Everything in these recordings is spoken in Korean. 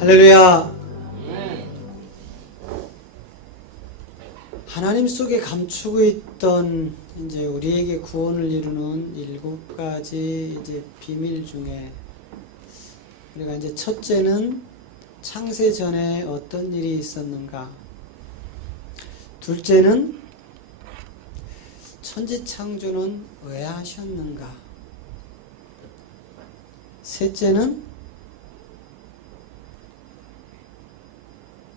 할렐루야. 하나님 속에 감추고 있던 이제 우리에게 구원을 이루는 7가지 이제 비밀 중에 우리가 이제 첫째는 창세 전에 어떤 일이 있었는가. 둘째는 천지 창조는 왜 하셨는가. 셋째는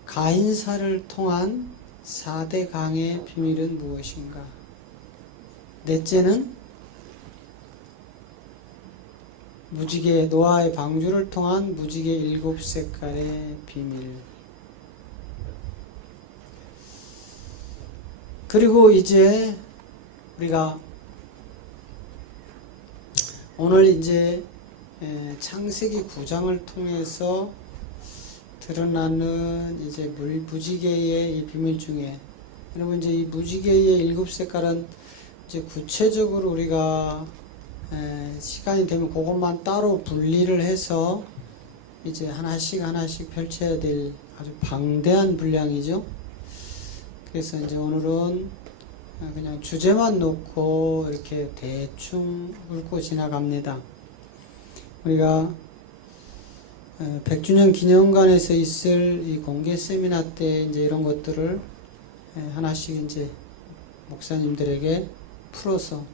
가인사를 통한 4대 강의 비밀은 무엇인가. 넷째는 무지개 노아의 방주를 통한 무지개 7색깔의 비밀. 그리고 이제 우리가 오늘 이제 창세기 9장을 통해서 드러나는 이제 무지개의 이 비밀 중에, 여러분 이제 이 무지개의 7색깔은 이제 구체적으로 우리가 시간이 되면 그것만 따로 분리를 해서 이제 하나씩 펼쳐야 될 아주 방대한 분량이죠. 그래서 이제 오늘은 그냥 주제만 놓고 이렇게 대충 훑고 지나갑니다. 우리가 100주년 기념관에서 있을 이 공개 세미나 때 이제 이런 것들을 하나씩 이제 목사님들에게 풀어서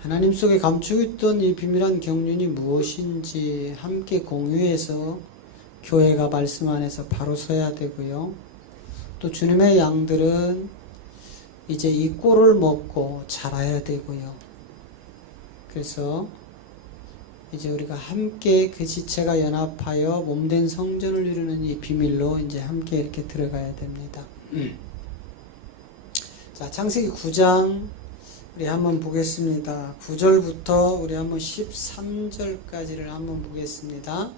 하나님 속에 감추고 있던 이 비밀한 경륜이 무엇인지 함께 공유해서 교회가 말씀 안에서 바로 서야 되고요. 또 주님의 양들은 이제 이 꼴을 먹고 자라야 되고요. 그래서 이제 우리가 함께 그 지체가 연합하여 몸된 성전을 이루는 이 비밀로 이제 함께 이렇게 들어가야 됩니다. 자, 창세기 9장 우리 한번 보겠습니다. 9절부터 우리 한번 13절까지를 한번 보겠습니다.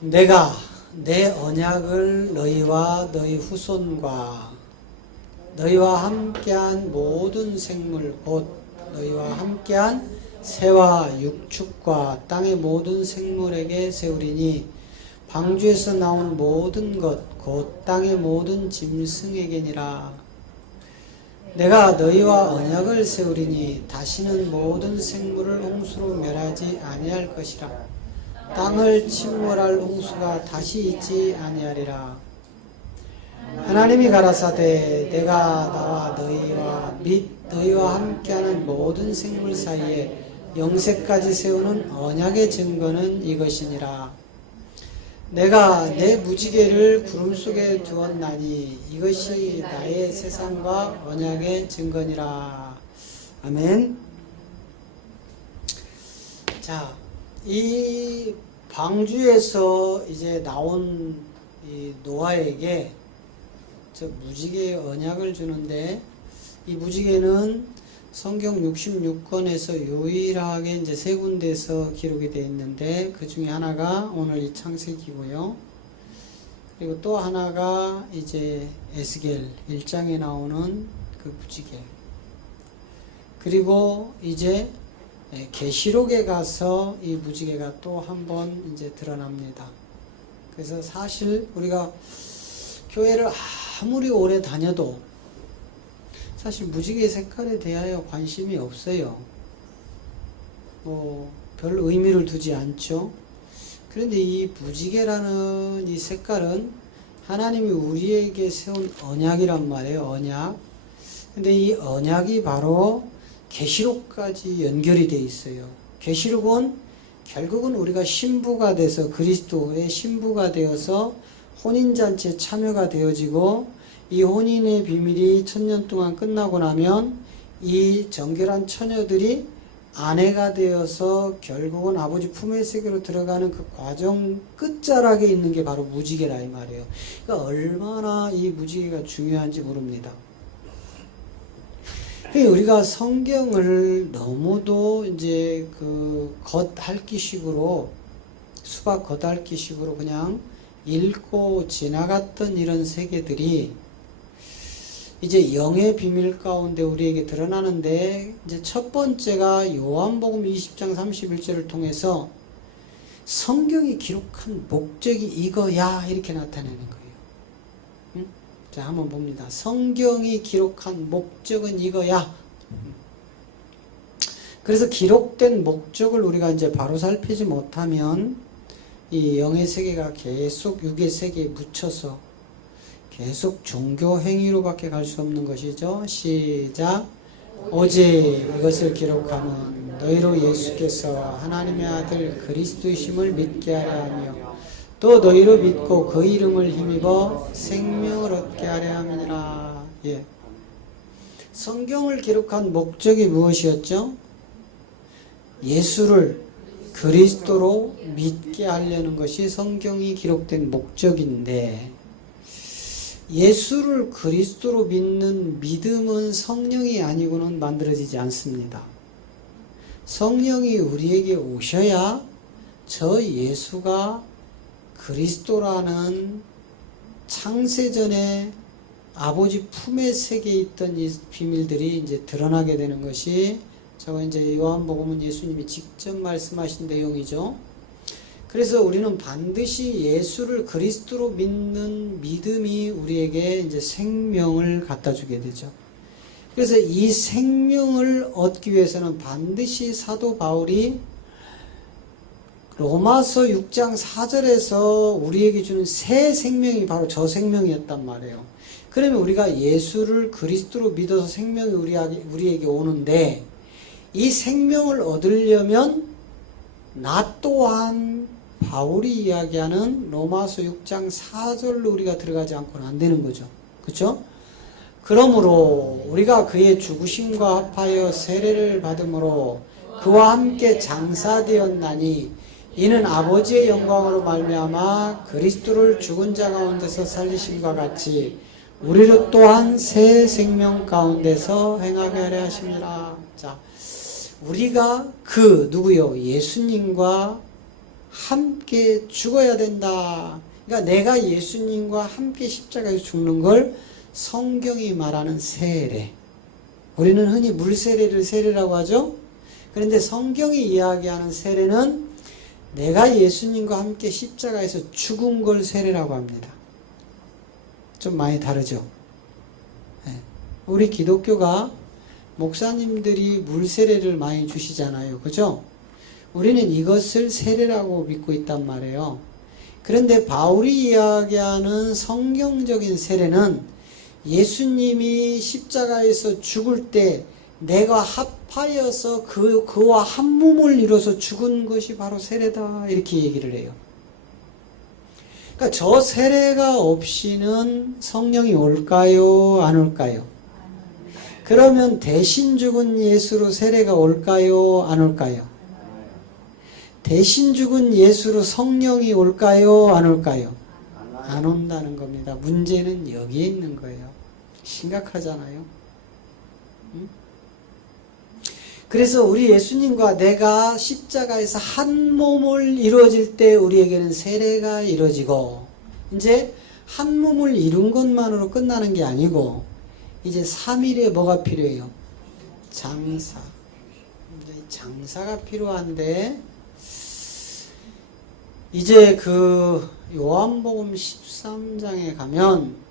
내가 내 언약을 너희와 너희 후손과 너희와 함께한 모든 생물 곧 너희와 함께한 새와 육축과 땅의 모든 생물에게 세우리니 방주에서 나온 모든 것 곧 땅의 모든 짐승에게니라. 내가 너희와 언약을 세우리니 다시는 모든 생물을 홍수로 멸하지 아니할 것이라. 땅을 침몰할 홍수가 다시 있지 아니하리라. 하나님이 가라사대 내가 나와 너희와 및 너희와 함께하는 모든 생물 사이에 영세까지 세우는 언약의 증거는 이것이니라. 내가 내 무지개를 구름 속에 두었나니 이것이 나의 세상과 언약의 증거니라. 아멘. 자, 이 방주에서 이제 나온 이 노아에게 저 무지개의 언약을 주는데, 이 무지개는 성경 66권에서 유일하게 이제 3군데에서 기록이 되어 있는데, 그 중에 하나가 오늘 이 창세기고요. 그리고 또 하나가 이제 에스겔 1장에 나오는 그 무지개. 그리고 이제 계시록에 가서 이 무지개가 또 한 번 이제 드러납니다. 그래서 사실 우리가 교회를 아무리 오래 다녀도 사실 무지개 색깔에 대하여 관심이 없어요. 별 의미를 두지 않죠. 그런데 이 무지개라는 이 색깔은 하나님이 우리에게 세운 언약이란 말이에요. 언약. 근데 이 언약이 바로 계시록까지 연결이 돼 있어요. 계시록은 결국은 우리가 신부가 돼서 그리스도의 신부가 되어서 혼인잔치에 참여가 되어지고, 이 혼인의 비밀이 1000년 동안 끝나고 나면 이 정결한 처녀들이 아내가 되어서 결국은 아버지 품의 세계로 들어가는 그 과정 끝자락에 있는 게 바로 무지개라 이 말이에요. 그러니까 얼마나 이 무지개가 중요한지 모릅니다. 우리가 성경을 너무도 이제 그 겉핥기식으로, 수박 겉핥기식으로 그냥 읽고 지나갔던 이런 세계들이 이제 영의 비밀 가운데 우리에게 드러나는데, 이제 첫 번째가 요한복음 20장 31절을 통해서 성경이 기록한 목적이 이거야 이렇게 나타내는 거예요. 응? 자, 한번 봅니다. 성경이 기록한 목적은 이거야. 그래서 기록된 목적을 우리가 이제 바로 살피지 못하면 이 영의 세계가 계속 육의 세계에 묻혀서 계속 종교 행위로밖에 갈 수 없는 것이죠. 시작. 오직 이것을 기록하면 너희로 예수께서 하나님의 아들 그리스도이심을 믿게 하려 하며 또 너희로 믿고 그 이름을 힘입어 생명을 얻게 하려 함이니라. 예. 성경을 기록한 목적이 무엇이었죠? 예수를 그리스도로 믿게 하려는 것이 성경이 기록된 목적인데, 예수를 그리스도로 믿는 믿음은 성령이 아니고는 만들어지지 않습니다. 성령이 우리에게 오셔야 저 예수가 그리스도라는 창세전에 아버지 품의 세계에 있던 이 비밀들이 이제 드러나게 되는 것이, 저거 이제 요한복음은 예수님이 직접 말씀하신 내용이죠. 그래서 우리는 반드시 예수를 그리스도로 믿는 믿음이 우리에게 이제 생명을 갖다 주게 되죠. 그래서 이 생명을 얻기 위해서는 반드시 사도 바울이 로마서 6장 4절에서 우리에게 주는 새 생명이 바로 저 생명이었단 말이에요. 그러면 우리가 예수를 그리스도로 믿어서 생명이 우리에게 오는데, 이 생명을 얻으려면 나 또한 바울이 이야기하는 로마서 6장 4절로 우리가 들어가지 않고는 안 되는 거죠. 그렇죠? 그러므로 우리가 그의 죽으심과 합하여 세례를 받음으로 그와 함께 장사되었나니 이는 아버지의 영광으로 말미암아 그리스도를 죽은 자 가운데서 살리심과 같이 우리를 또한 새 생명 가운데서 행하게 하려 하심이라. 자, 우리가 누구요? 예수님과 함께 죽어야 된다. 그러니까 내가 예수님과 함께 십자가에서 죽는 걸 성경이 말하는 세례. 우리는 흔히 물세례를 세례라고 하죠. 그런데 성경이 이야기하는 세례는 내가 예수님과 함께 십자가에서 죽은 걸 세례라고 합니다. 좀 많이 다르죠. 우리 기독교가 목사님들이 물세례를 많이 주시잖아요. 그죠? 우리는 이것을 세례라고 믿고 있단 말이에요. 그런데 바울이 이야기하는 성경적인 세례는 예수님이 십자가에서 죽을 때 내가 합하여서 그와 한 몸을 이뤄서 죽은 것이 바로 세례다, 이렇게 얘기를 해요. 그러니까 저 세례가 없이는 성령이 올까요? 안 올까요? 그러면 대신 죽은 예수로 세례가 올까요? 안 올까요? 대신 죽은 예수로 성령이 올까요? 안 올까요? 안 온다는 겁니다. 문제는 여기에 있는 거예요. 심각하잖아요. 응? 그래서 우리 예수님과 내가 십자가에서 한 몸을 이루어질 때 우리에게는 세례가 이루어지고, 이제 한 몸을 이룬 것만으로 끝나는 게 아니고 이제 3일에 뭐가 필요해요? 장사. 이제 장사가 필요한데, 이제 요한복음 13장에 가면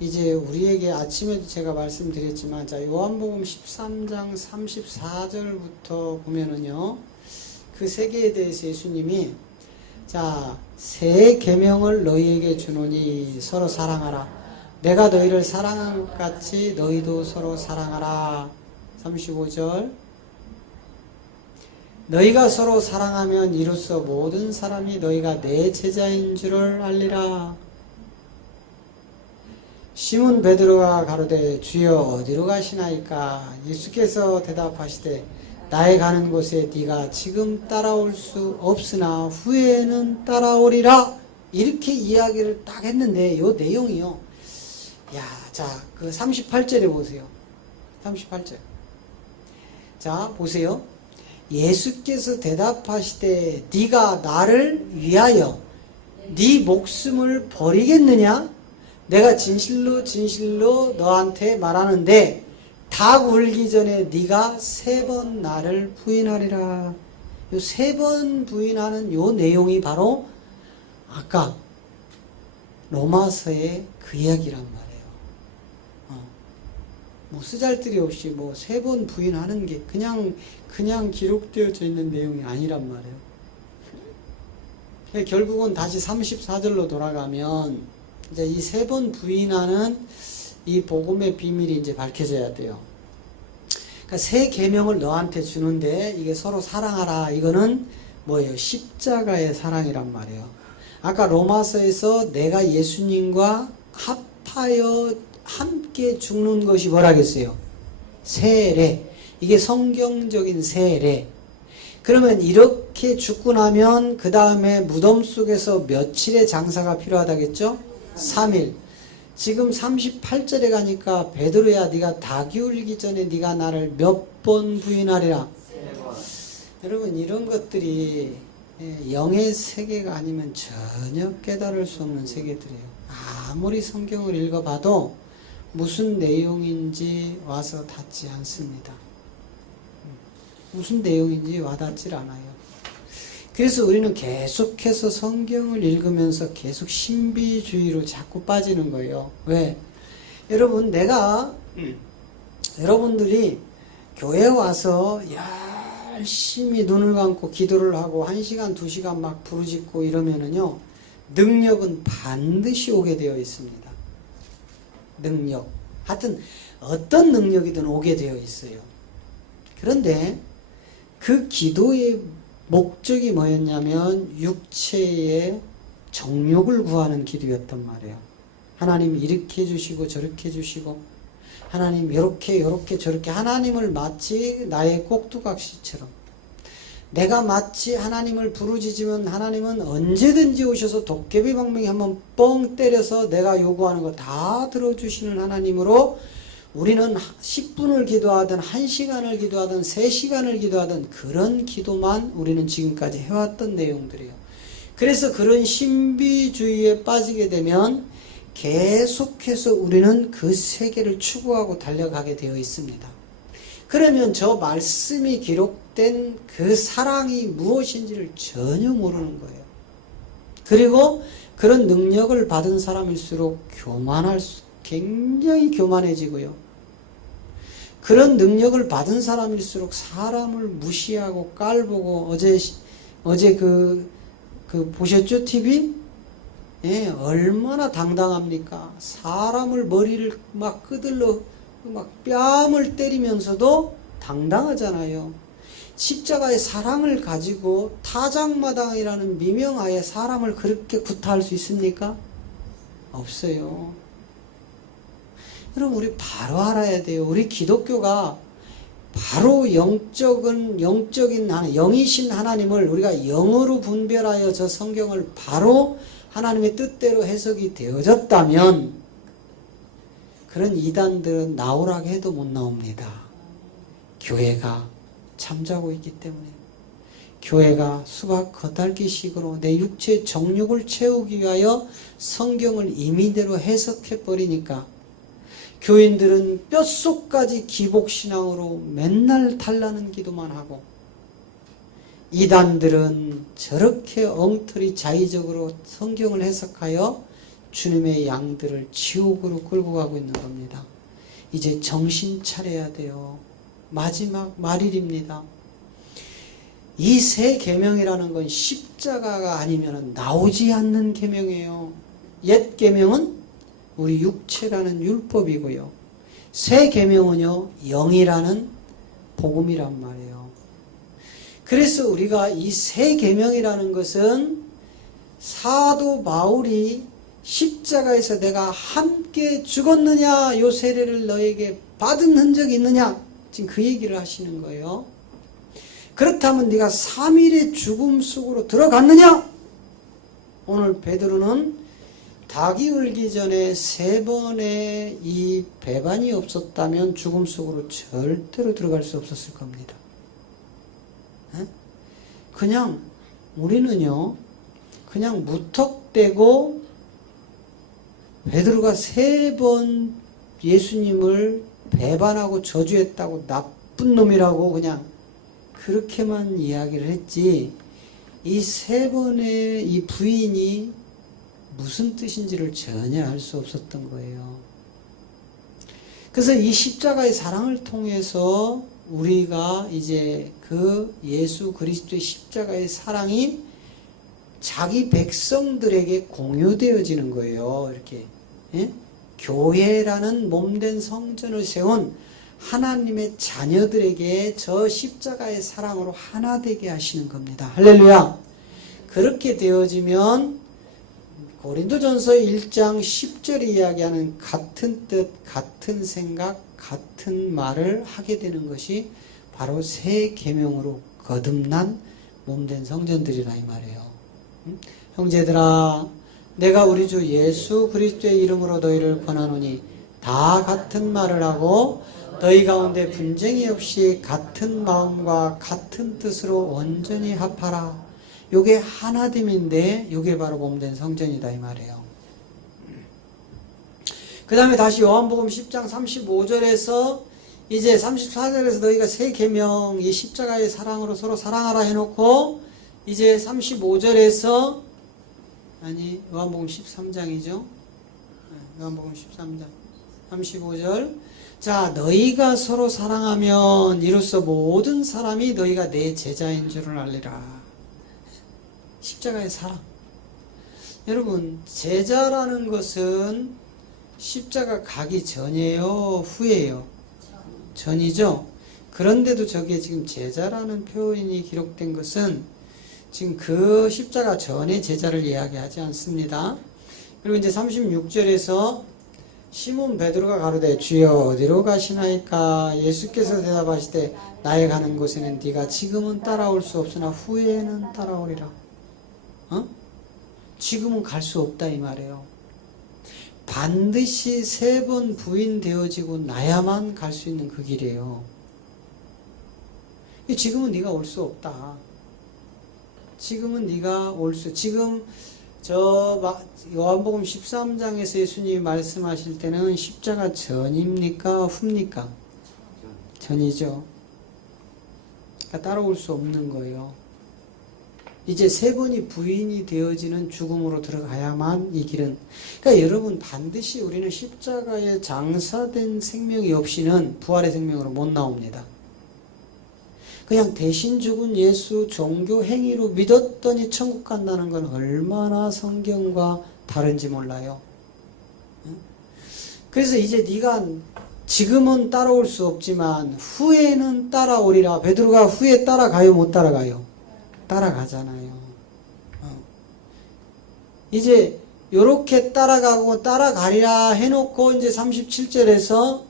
이제 우리에게 아침에도 제가 말씀드렸지만, 자, 요한복음 13장 34절부터 보면은요, 그 세계에 대해서 예수님이, 자, 새 계명을 너희에게 주노니 서로 사랑하라. 내가 너희를 사랑한 것 같이 너희도 서로 사랑하라. 35절. 너희가 서로 사랑하면 이로써 모든 사람이 너희가 내 제자인 줄을 알리라. 시몬 베드로가 가로되 주여 어디로 가시나이까? 예수께서 대답하시되 나의 가는 곳에 네가 지금 따라올 수 없으나 후에는 따라오리라. 이렇게 이야기를 딱 했는데, 요 내용이요. 야, 자, 38절에 보세요. 38절. 자, 보세요. 예수께서 대답하시되 네가 나를 위하여 네 목숨을 버리겠느냐? 내가 진실로 진실로 너한테 말하는데 닭 울기 전에 네가 3번 나를 부인하리라. 요 세 번 부인하는 요 내용이 바로 아까 로마서의 그 이야기란 말이에요. 뭐 쓰잘데기 없이 뭐 세 번 부인하는 게 그냥 기록되어져 있는 내용이 아니란 말이에요. 결국은 다시 34절로 돌아가면 이제 이 세 번 부인하는 이 복음의 비밀이 이제 밝혀져야 돼요. 그러니까 새 계명을 너한테 주는데 이게 서로 사랑하라. 이거는 뭐예요? 십자가의 사랑이란 말이에요. 아까 로마서에서 내가 예수님과 합하여 함께 죽는 것이 뭐라겠어요? 세례. 이게 성경적인 세례. 그러면 이렇게 죽고 나면 그 다음에 무덤 속에서 며칠의 장사가 필요하다겠죠? 3일. 지금 38절에 가니까 베드로야 네가 다 기울기 전에 네가 나를 몇 번 부인하리라? 여러분 이런 것들이 영의 세계가 아니면 전혀 깨달을 수 없는 세계들이에요. 아무리 성경을 읽어봐도 무슨 내용인지 와서 닿지 않습니다. 무슨 내용인지 와닿질 않아요. 그래서 우리는 계속해서 성경을 읽으면서 계속 신비주의로 자꾸 빠지는 거예요. 왜? 여러분 여러분들이 교회 와서 열심히 눈을 감고 기도를 하고 1시간 2시간 막 부르짖고 이러면은요 능력은 반드시 오게 되어 있습니다. 능력. 하여튼 어떤 능력이든 오게 되어 있어요. 그런데 그 기도의 목적이 뭐였냐면 육체의 정욕을 구하는 기도였단 말이에요. 하나님 이렇게 해주시고 저렇게 해주시고 하나님 요렇게 저렇게 하나님을 마치 나의 꼭두각시처럼 내가 마치 하나님을 부르짖으면 하나님은 언제든지 오셔서 도깨비 방망이 한번 뻥 때려서 내가 요구하는 거 다 들어주시는 하나님으로 우리는 10분을 기도하든 1시간을 기도하든 3시간을 기도하든 그런 기도만 우리는 지금까지 해왔던 내용들이에요. 그래서 그런 신비주의에 빠지게 되면 계속해서 우리는 그 세계를 추구하고 달려가게 되어 있습니다. 그러면 저 말씀이 기록된 그 사랑이 무엇인지를 전혀 모르는 거예요. 그리고 그런 능력을 받은 사람일수록 굉장히 교만해지고요. 그런 능력을 받은 사람일수록 사람을 무시하고 깔보고 어제 보셨죠? TV? 예, 얼마나 당당합니까? 사람을 머리를 막 끄들러 막 뺨을 때리면서도 당당하잖아요. 십자가의 사랑을 가지고 타작마당이라는 미명하에 사람을 그렇게 구타할 수 있습니까? 없어요. 여러분 우리 바로 알아야 돼요. 우리 기독교가 바로 영적인 영이신 하나님을 우리가 영으로 분별하여 저 성경을 바로 하나님의 뜻대로 해석이 되어졌다면 그런 이단들은 나오라고 해도 못 나옵니다. 교회가 잠자고 있기 때문에 교회가 수박 겉핥기식으로 내 육체의 정욕을 채우기 위하여 성경을 임의대로 해석해버리니까 교인들은 뼛속까지 기복신앙으로 맨날 달라는 기도만 하고 이단들은 저렇게 엉터리 자의적으로 성경을 해석하여 주님의 양들을 지옥으로 끌고 가고 있는 겁니다. 이제 정신 차려야 돼요. 마지막 말일입니다. 이 새 계명이라는 건 십자가가 아니면 나오지 않는 계명이에요. 옛 계명은 우리 육체라는 율법이고요. 새 계명은요 영이라는 복음이란 말이에요. 그래서 우리가 이 새 계명이라는 것은 사도 바울이 십자가에서 내가 함께 죽었느냐 요 세례를 너에게 받은 흔적이 있느냐 지금 그 얘기를 하시는 거예요. 그렇다면 네가 3일의 죽음 속으로 들어갔느냐? 오늘 베드로는 닭이 울기 전에 3번의 이 배반이 없었다면 죽음 속으로 절대로 들어갈 수 없었을 겁니다. 그냥 우리는요 그냥 무턱대고 베드로가 3번 예수님을 배반하고 저주했다고 나쁜 놈이라고 그냥 그렇게만 이야기를 했지 이 세 번의 이 부인이 무슨 뜻인지를 전혀 알 수 없었던 거예요. 그래서 이 십자가의 사랑을 통해서 우리가 이제 그 예수 그리스도의 십자가의 사랑이 자기 백성들에게 공유되어지는 거예요. 이렇게 예? 교회라는 몸된 성전을 세운 하나님의 자녀들에게 저 십자가의 사랑으로 하나 되게 하시는 겁니다. 할렐루야. 그렇게 되어지면 고린도전서 1장 10절이 이야기하는 같은 뜻, 같은 생각, 같은 말을 하게 되는 것이 바로 새 계명으로 거듭난 몸된 성전들이라 이 말이에요. 형제들아, 내가 우리 주 예수 그리스도의 이름으로 너희를 권하노니 다 같은 말을 하고 너희 가운데 분쟁이 없이 같은 마음과 같은 뜻으로 온전히 합하라. 요게 하나됨인데 요게 바로 몸된 성전이다 이 말이에요. 그 다음에 다시 요한복음 10장 35절에서 이제 34절에서 너희가 새 계명 이 십자가의 사랑으로 서로 사랑하라 해놓고 이제 35절에서 아니 요한복음 13장이죠. 요한복음 13장 35절 자 너희가 서로 사랑하면 이로써 모든 사람이 너희가 내 제자인 줄을 알리라. 십자가의 사랑. 여러분 제자라는 것은 십자가 가기 전이에요? 후에요? 전이죠? 그런데도 저게 지금 제자라는 표현이 기록된 것은 지금 그 십자가 전에 제자를 이야기하지 않습니다. 그리고 이제 36절에서 시몬 베드로가 가로되 주여 어디로 가시나이까? 예수께서 대답하시되 나의 가는 곳에는 네가 지금은 따라올 수 없으나 후에는 따라오리라. 지금은 갈 수 없다 이 말이에요. 반드시 3번 부인되어지고 나야만 갈 수 있는 그 길이에요. 지금은 네가 올 수 없다. 지금은 네가 지금 요한복음 13장에서 예수님이 말씀하실 때는 십자가 전입니까? 후입니까? 전이죠. 그러니까 따라올 수 없는 거예요. 이제 3번이 부인이 되어지는 죽음으로 들어가야만 이 길은. 그러니까 여러분 반드시 우리는 십자가에 장사된 생명이 없이는 부활의 생명으로 못 나옵니다. 그냥 대신 죽은 예수 종교 행위로 믿었더니 천국 간다는 건 얼마나 성경과 다른지 몰라요. 그래서 이제 네가 지금은 따라올 수 없지만 후에는 따라오리라. 베드로가 후에 따라가요? 못 따라가요? 따라가잖아요. 이제 요렇게 따라가고 따라가리라 해놓고 이제 37절에서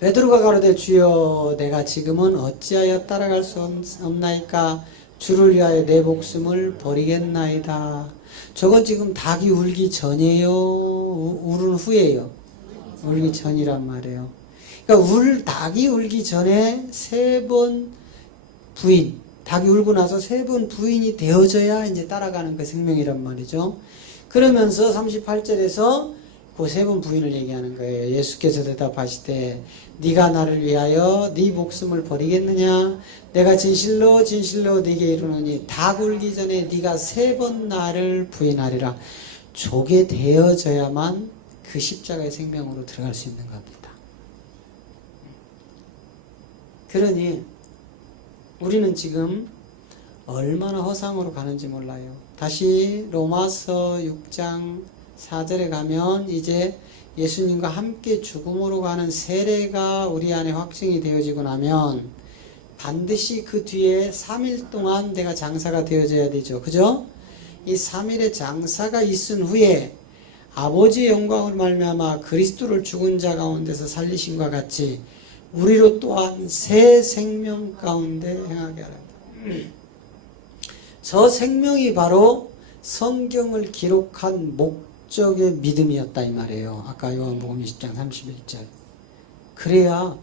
베드로가 가로되 주여 내가 지금은 어찌하여 따라갈 수 없나이까? 주를 위하여 내 목숨을 버리겠나이다. 저건 지금 닭이 울기 전이에요? 울은 후에요? 울기 전이란 말이에요. 그러니까 닭이 울기 전에 3번 부인, 닭이 울고 나서 3번 부인이 되어져야 이제 따라가는 그 생명이란 말이죠. 그러면서 38절에서 그 3번 부인을 얘기하는 거예요. 예수께서 대답하시되 네가 나를 위하여 네 목숨을 버리겠느냐? 내가 진실로 진실로 네게 이르노니 닭 울기 전에 네가 3번 나를 부인하리라. 저게 되어져야만 그 십자가의 생명으로 들어갈 수 있는 겁니다. 그러니 우리는 지금 얼마나 허상으로 가는지 몰라요. 다시 로마서 6장 4절에 가면 이제 예수님과 함께 죽음으로 가는 세례가 우리 안에 확증이 되어지고 나면 반드시 그 뒤에 3일 동안 내가 장사가 되어져야 되죠. 그죠? 이 3일의 장사가 있은 후에 아버지의 영광으로 말미암아 그리스도를 죽은 자 가운데서 살리심과 같이 우리로 또한 새 생명 가운데 행하게 하라. 저 생명이 바로 성경을 기록한 목적의 믿음이었다 이 말이에요. 아까 요한복음 20장 31절. 그래야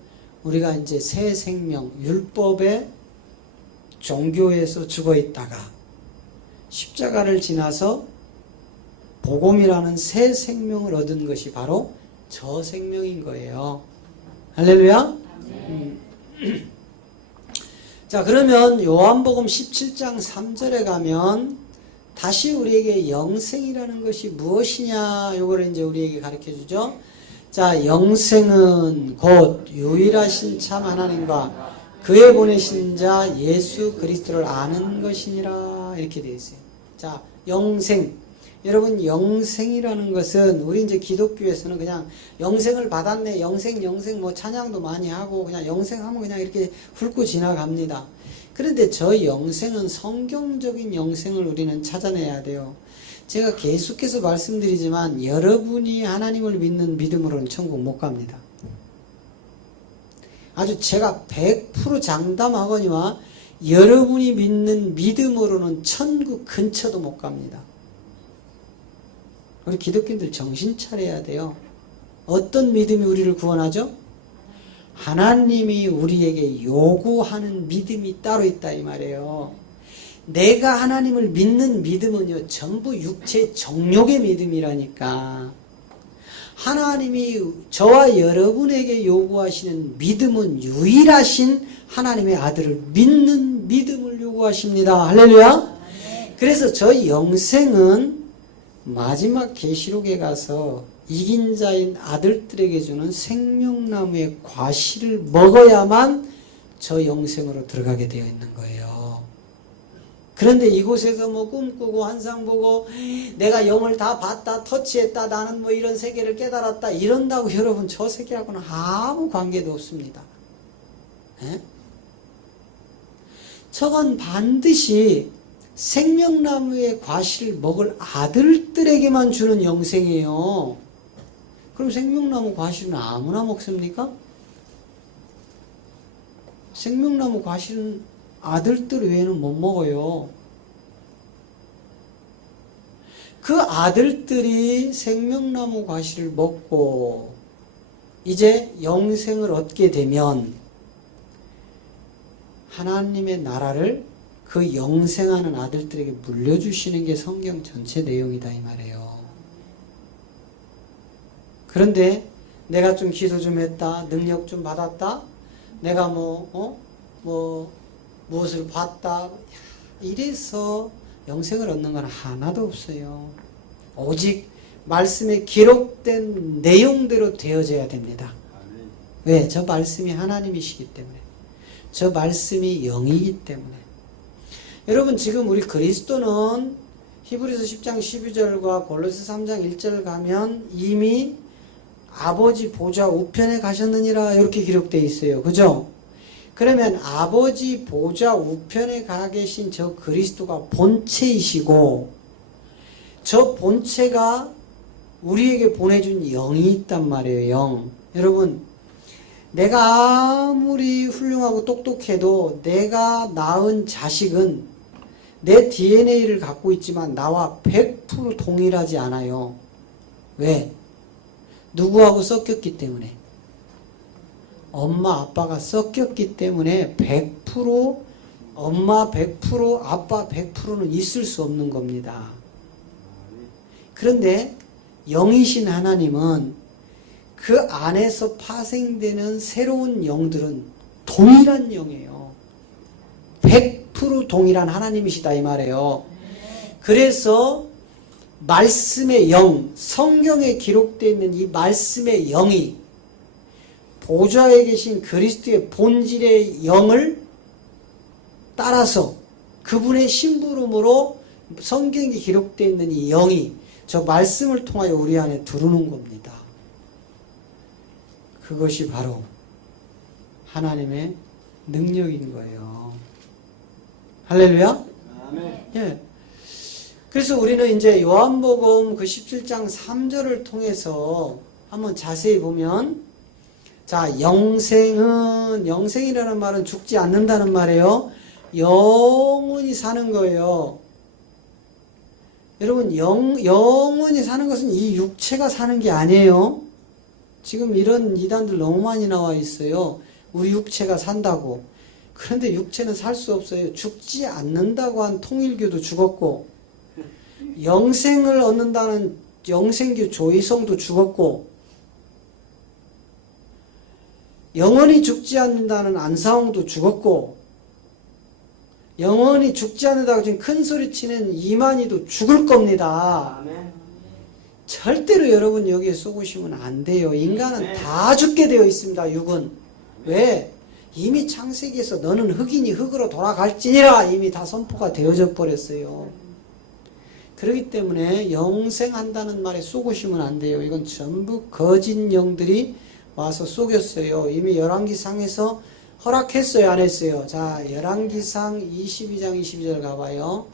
우리가 이제 새 생명, 율법의 종교에서 죽어 있다가 십자가를 지나서 복음이라는 새 생명을 얻은 것이 바로 저 생명인 거예요. 할렐루야. 자, 그러면 요한복음 17장 3절에 가면 다시 우리에게 영생이라는 것이 무엇이냐, 요거를 이제 우리에게 가르쳐 주죠. 자, 영생은 곧 유일하신 참 하나님과 그의 보내신 자 예수 그리스도를 아는 것이니라, 이렇게 되어 있어요. 자, 영생. 여러분, 영생이라는 것은 우리 이제 기독교에서는 그냥 영생을 받았네, 영생 뭐 찬양도 많이 하고 그냥 영생하면 그냥 이렇게 훑고 지나갑니다. 그런데 저 영생은 성경적인 영생을 우리는 찾아내야 돼요. 제가 계속해서 말씀드리지만 여러분이 하나님을 믿는 믿음으로는 천국 못 갑니다. 아주 제가 100% 장담하거니와 여러분이 믿는 믿음으로는 천국 근처도 못 갑니다. 우리 기독교인들 정신 차려야 돼요. 어떤 믿음이 우리를 구원하죠? 하나님이 우리에게 요구하는 믿음이 따로 있다, 이 말이에요. 내가 하나님을 믿는 믿음은요, 전부 육체 정욕의 믿음이라니까. 하나님이 저와 여러분에게 요구하시는 믿음은 유일하신 하나님의 아들을 믿는 믿음을 요구하십니다. 할렐루야. 그래서 저 영생은 마지막 계시록에 가서 이긴 자인 아들들에게 주는 생명나무의 과실을 먹어야만 저 영생으로 들어가게 되어 있는 거예요. 그런데 이곳에서 뭐 꿈꾸고 환상 보고 내가 영을 다 봤다, 터치했다, 나는 뭐 이런 세계를 깨달았다 이런다고 여러분, 저 세계하고는 아무 관계도 없습니다. 에? 저건 반드시 생명나무의 과실을 먹을 아들들에게만 주는 영생이에요. 그럼 생명나무 과실은 아무나 먹습니까? 생명나무 과실은 아들들 외에는 못 먹어요. 그 아들들이 생명나무 과실을 먹고 이제 영생을 얻게 되면 하나님의 나라를 그 영생하는 아들들에게 물려주시는 게 성경 전체 내용이다, 이 말이에요. 그런데 내가 좀 기도 좀 했다, 능력 좀 받았다, 내가 무엇을 봤다, 이래서 영생을 얻는 건 하나도 없어요. 오직 말씀에 기록된 내용대로 되어져야 됩니다. 왜? 저 말씀이 하나님이시기 때문에, 저 말씀이 영이기 때문에. 여러분, 지금 우리 그리스도는 히브리서 10장 12절과 골로새 3장 1절 가면 이미 아버지 보좌 우편에 가셨느니라, 이렇게 기록되어 있어요. 그죠? 그러면 아버지 보좌 우편에 가 계신 저 그리스도가 본체이시고, 저 본체가 우리에게 보내준 영이 있단 말이에요. 영. 여러분, 내가 아무리 훌륭하고 똑똑해도 내가 낳은 자식은 내 DNA를 갖고 있지만 나와 100% 동일하지 않아요. 왜? 누구하고 섞였기 때문에. 엄마 아빠가 섞였기 때문에 100% 엄마 100% 아빠 100%는 있을 수 없는 겁니다. 그런데 영이신 하나님은 그 안에서 파생되는 새로운 영들은 동일한 영이에요. 100% 동일한 하나님이시다, 이 말이에요. 그래서 말씀의 영, 성경에 기록되어 있는 이 말씀의 영이 보좌에 계신 그리스도의 본질의 영을 따라서 그분의 심부름으로 성경에 기록되어 있는 이 영이 저 말씀을 통하여 우리 안에 들어오는 겁니다. 그것이 바로 하나님의 능력인 거예요. 할렐루야? 아멘. 예. 그래서 우리는 이제 요한복음 그 17장 3절을 통해서 한번 자세히 보면, 자, 영생이라는 말은 죽지 않는다는 말이에요. 영원히 사는 거예요. 여러분, 영원히 사는 것은 이 육체가 사는 게 아니에요. 지금 이런 이단들 너무 많이 나와 있어요. 우리 육체가 산다고. 그런데 육체는 살 수 없어요. 죽지 않는다고 한 통일교도 죽었고, 영생을 얻는다는 영생교 조이성도 죽었고, 영원히 죽지 않는다는 안사홍도 죽었고, 영원히 죽지 않는다고 지금 큰 소리 치는 이만희도 죽을 겁니다. 아멘. 절대로 여러분 여기에 속으시면 안 돼요. 인간은 다 죽게 되어 있습니다. 육은. 왜? 이미 창세기에서 너는 흙이니 흙으로 돌아갈지니라 이미 다 선포가 되어져 버렸어요. 그렇기 때문에 영생한다는 말에 속으시면 안 돼요. 이건 전부 거짓 영들이 와서 속였어요. 이미 열왕기상에서 허락했어요, 안 했어요? 자, 열왕기상 22장 22절 가봐요.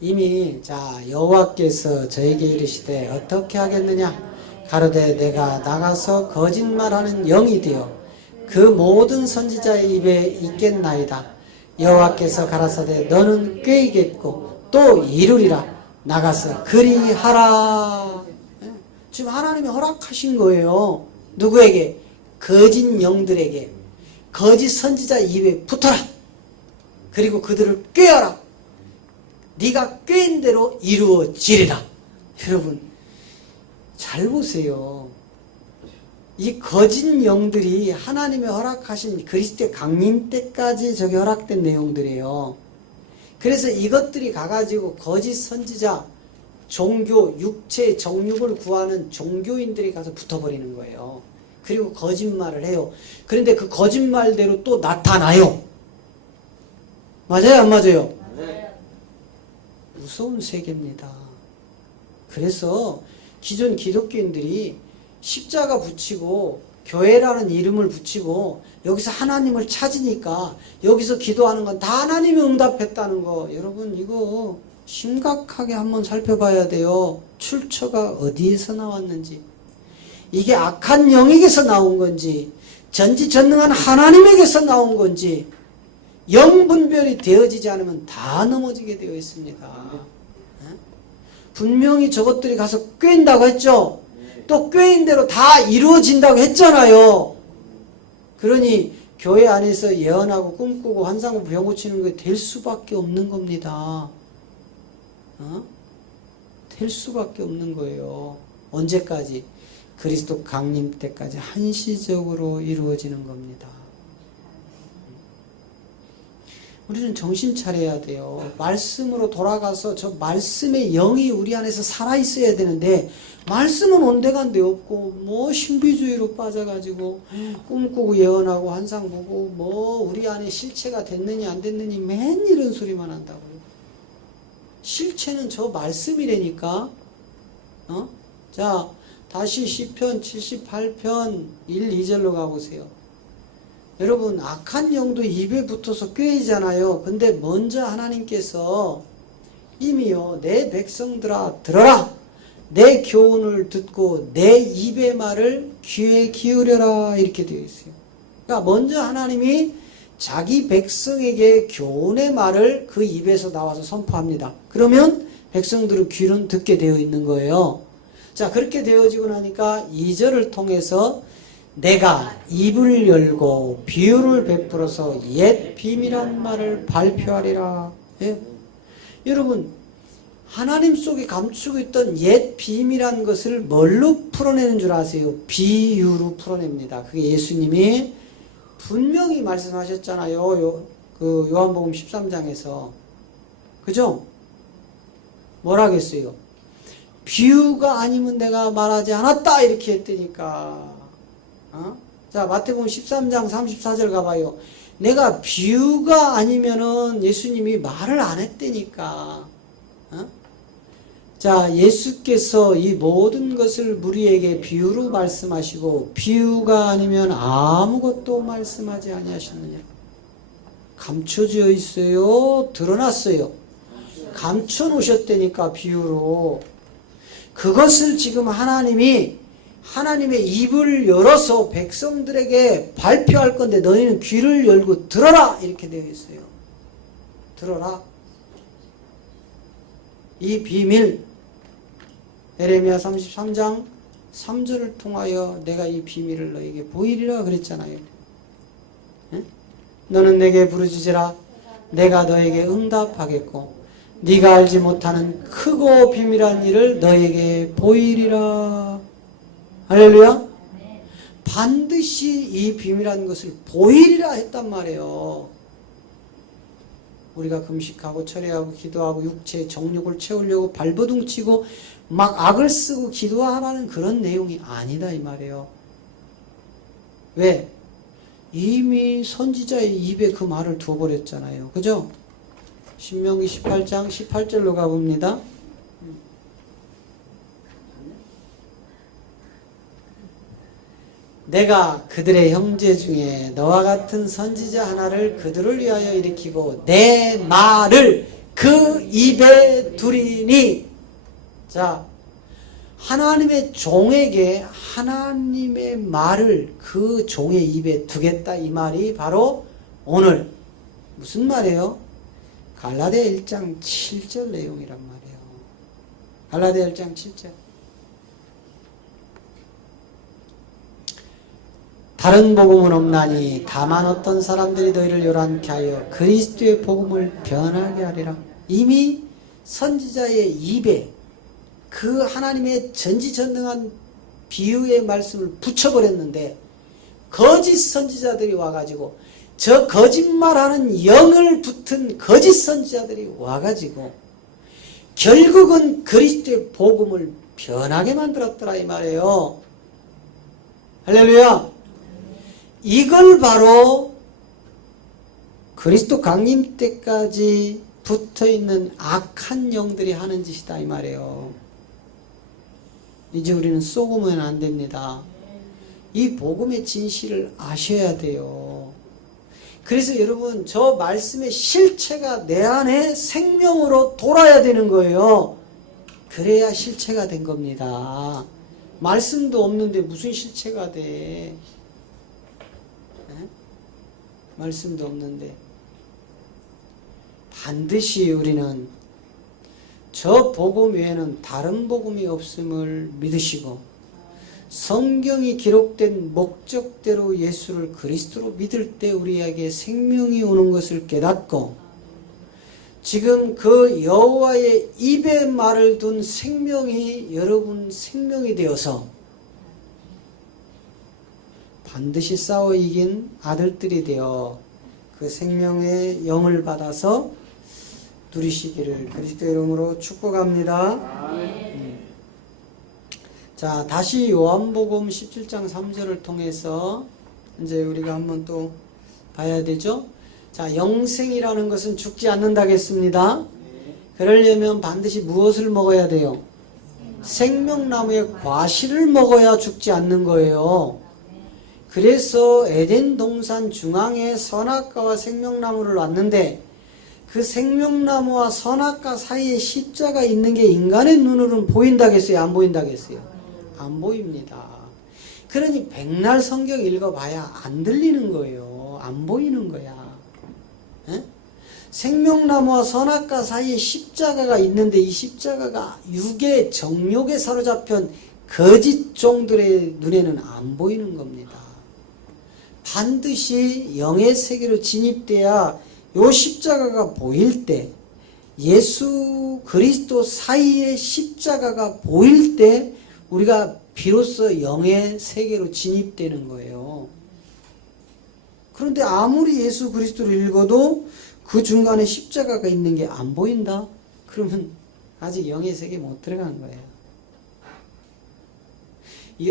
이미 자 여호와께서 저에게 이르시되 어떻게 하겠느냐? 가로되 내가 나가서 거짓말하는 영이 되어 그 모든 선지자의 입에 있겠나이다. 여호와께서 가라사대 너는 꾀이겠고 또 이루리라. 나가서 그리하라. 지금 하나님이 허락하신 거예요. 누구에게? 거짓 영들에게. 거짓 선지자 입에 붙어라. 그리고 그들을 꾀하라. 네가 꾀인 대로 이루어지리라. 여러분 잘 보세요. 이 거짓 영들이 하나님의 허락하신 그리스도의 강림 때까지 저게 허락된 내용들이에요. 그래서 이것들이 가가지고 거짓 선지자, 종교, 육체, 정육을 구하는 종교인들이 가서 붙어버리는 거예요. 그리고 거짓말을 해요. 그런데 그 거짓말대로 또 나타나요. 맞아요, 안 맞아요? 무서운 세계입니다. 그래서 기존 기독교인들이 십자가 붙이고 교회라는 이름을 붙이고 여기서 하나님을 찾으니까 여기서 기도하는 건 다 하나님이 응답했다는 거. 여러분 이거 심각하게 한번 살펴봐야 돼요. 출처가 어디에서 나왔는지. 이게 악한 영에게서 나온 건지 전지전능한 하나님에게서 나온 건지 영분별이 되어지지 않으면 다 넘어지게 되어 있습니다. 분명히 저것들이 가서 꾀인다고 했죠. 또 꾀인 대로 다 이루어진다고 했잖아요. 그러니 교회 안에서 예언하고 꿈꾸고 환상 병 고치는 게 될 수밖에 없는 겁니다. 될 수밖에 없는 거예요. 언제까지? 그리스도 강림 때까지 한시적으로 이루어지는 겁니다. 우리는 정신 차려야 돼요. 말씀으로 돌아가서 저 말씀의 영이 우리 안에서 살아있어야 되는데 말씀은 온데간데 없고 뭐 신비주의로 빠져가지고 꿈꾸고 예언하고 환상 보고 뭐 우리 안에 실체가 됐느니 안 됐느니 맨 이런 소리만 한다고요. 실체는 저 말씀이라니까. 자 다시 시편 78편 1, 2절로 가보세요. 여러분 악한 영도 입에 붙어서 꾀이잖아요. 근데 먼저 하나님께서 이미요 내 백성들아 들어라. 내 교훈을 듣고 내 입의 말을 귀에 기울여라 이렇게 되어 있어요. 그러니까 먼저 하나님이 자기 백성에게 교훈의 말을 그 입에서 나와서 선포합니다. 그러면 백성들은 귀는 듣게 되어 있는 거예요. 자 그렇게 되어지고 나니까 2절을 통해서 내가 입을 열고 비유를 베풀어서 옛 비밀한 말을 발표하리라. 예? 여러분 하나님 속에 감추고 있던 옛 비밀한 것을 뭘로 풀어내는 줄 아세요? 비유로 풀어냅니다. 그게 예수님이 분명히 말씀하셨잖아요. 그 요한복음 13장에서. 그죠? 뭐라겠어요? 비유가 아니면 내가 말하지 않았다 이렇게 했다니까. 자 마태복음 13장 34절 가봐요. 내가 비유가 아니면은 예수님이 말을 안 했다니까. 자 예수께서 이 모든 것을 우리에게 비유로 말씀하시고 비유가 아니면 아무것도 말씀하지 아니하셨느냐. 감춰져 있어요? 드러났어요? 감춰 놓으셨다니까 비유로. 그것을 지금 하나님이 하나님의 입을 열어서 백성들에게 발표할 건데 너희는 귀를 열고 들어라 이렇게 되어 있어요. 들어라. 이 비밀 에레미야 33장 3절을 통하여 내가 이 비밀을 너에게 보이리라 그랬잖아요. 에? 너는 내게 부르짖으라 내가 너에게 응답하겠고 네가 알지 못하는 크고 비밀한 일을 너에게 보이리라. 할렐루야. 반드시 이 비밀한 것을 보이리라 했단 말이에요. 우리가 금식하고 철회하고 기도하고 육체의 정욕을 채우려고 발버둥 치고 막 악을 쓰고 기도하라는 그런 내용이 아니다 이 말이에요. 왜? 이미 선지자의 입에 그 말을 두어버렸잖아요. 그죠? 신명기 18장 18절로 가봅니다. 내가 그들의 형제 중에 너와 같은 선지자 하나를 그들을 위하여 일으키고 내 말을 그 입에 두리니. 자, 하나님의 종에게 하나님의 말을 그 종의 입에 두겠다 이 말이 바로 오늘 무슨 말이에요? 갈라디아 1장 7절 내용이란 말이에요. 갈라디아 1장 7절. 다른 복음은 없나니 다만 어떤 사람들이 너희를 요란케 하여 그리스도의 복음을 변하게 하리라. 이미 선지자의 입에 그 하나님의 전지전능한 비유의 말씀을 붙여버렸는데 거짓 선지자들이 와가지고 저 거짓말하는 영을 붙은 거짓 선지자들이 와가지고 결국은 그리스도의 복음을 변하게 만들었더라 이 말이에요. 할렐루야. 이걸 바로 그리스도 강림 때까지 붙어있는 악한 영들이 하는 짓이다 이 말이에요. 이제 우리는 속으면 안 됩니다. 이 복음의 진실을 아셔야 돼요. 그래서 여러분 저 말씀의 실체가 내 안에 생명으로 돌아야 되는 거예요. 그래야 실체가 된 겁니다. 말씀도 없는데 무슨 실체가 돼? 말씀도 없는데. 반드시 우리는 저 복음 외에는 다른 복음이 없음을 믿으시고 성경이 기록된 목적대로 예수를 그리스도로 믿을 때 우리에게 생명이 오는 것을 깨닫고 지금 그 여호와의 입에 말을 둔 생명이 여러분 생명이 되어서 반드시 싸워 이긴 아들들이 되어 그 생명의 영을 받아서 누리시기를 그리스도의 이름으로 축복합니다. 자, 다시 요한복음 17장 3절을 통해서 이제 우리가 한번 또 봐야 되죠. 자, 영생이라는 것은 죽지 않는다겠습니다. 그러려면 반드시 무엇을 먹어야 돼요? 생명나무의 과실을 먹어야 죽지 않는 거예요. 그래서 에덴 동산 중앙에 선악과와 생명나무를 놨는데 그 생명나무와 선악과 사이에 십자가 있는 게 인간의 눈으로는 보인다겠어요? 안 보인다겠어요? 안 보입니다. 그러니 백날 성경 읽어봐야 안 들리는 거예요. 안 보이는 거야. 에? 생명나무와 선악과 사이에 십자가가 있는데 이 십자가가 육의 정욕에 사로잡힌 거짓 종들의 눈에는 안 보이는 겁니다. 반드시 영의 세계로 진입돼야 요 십자가가 보일 때 예수 그리스도 사이의 십자가가 보일 때 우리가 비로소 영의 세계로 진입되는 거예요. 그런데 아무리 예수 그리스도를 읽어도 그 중간에 십자가가 있는 게 안 보인다? 그러면 아직 영의 세계에 못 들어간 거예요.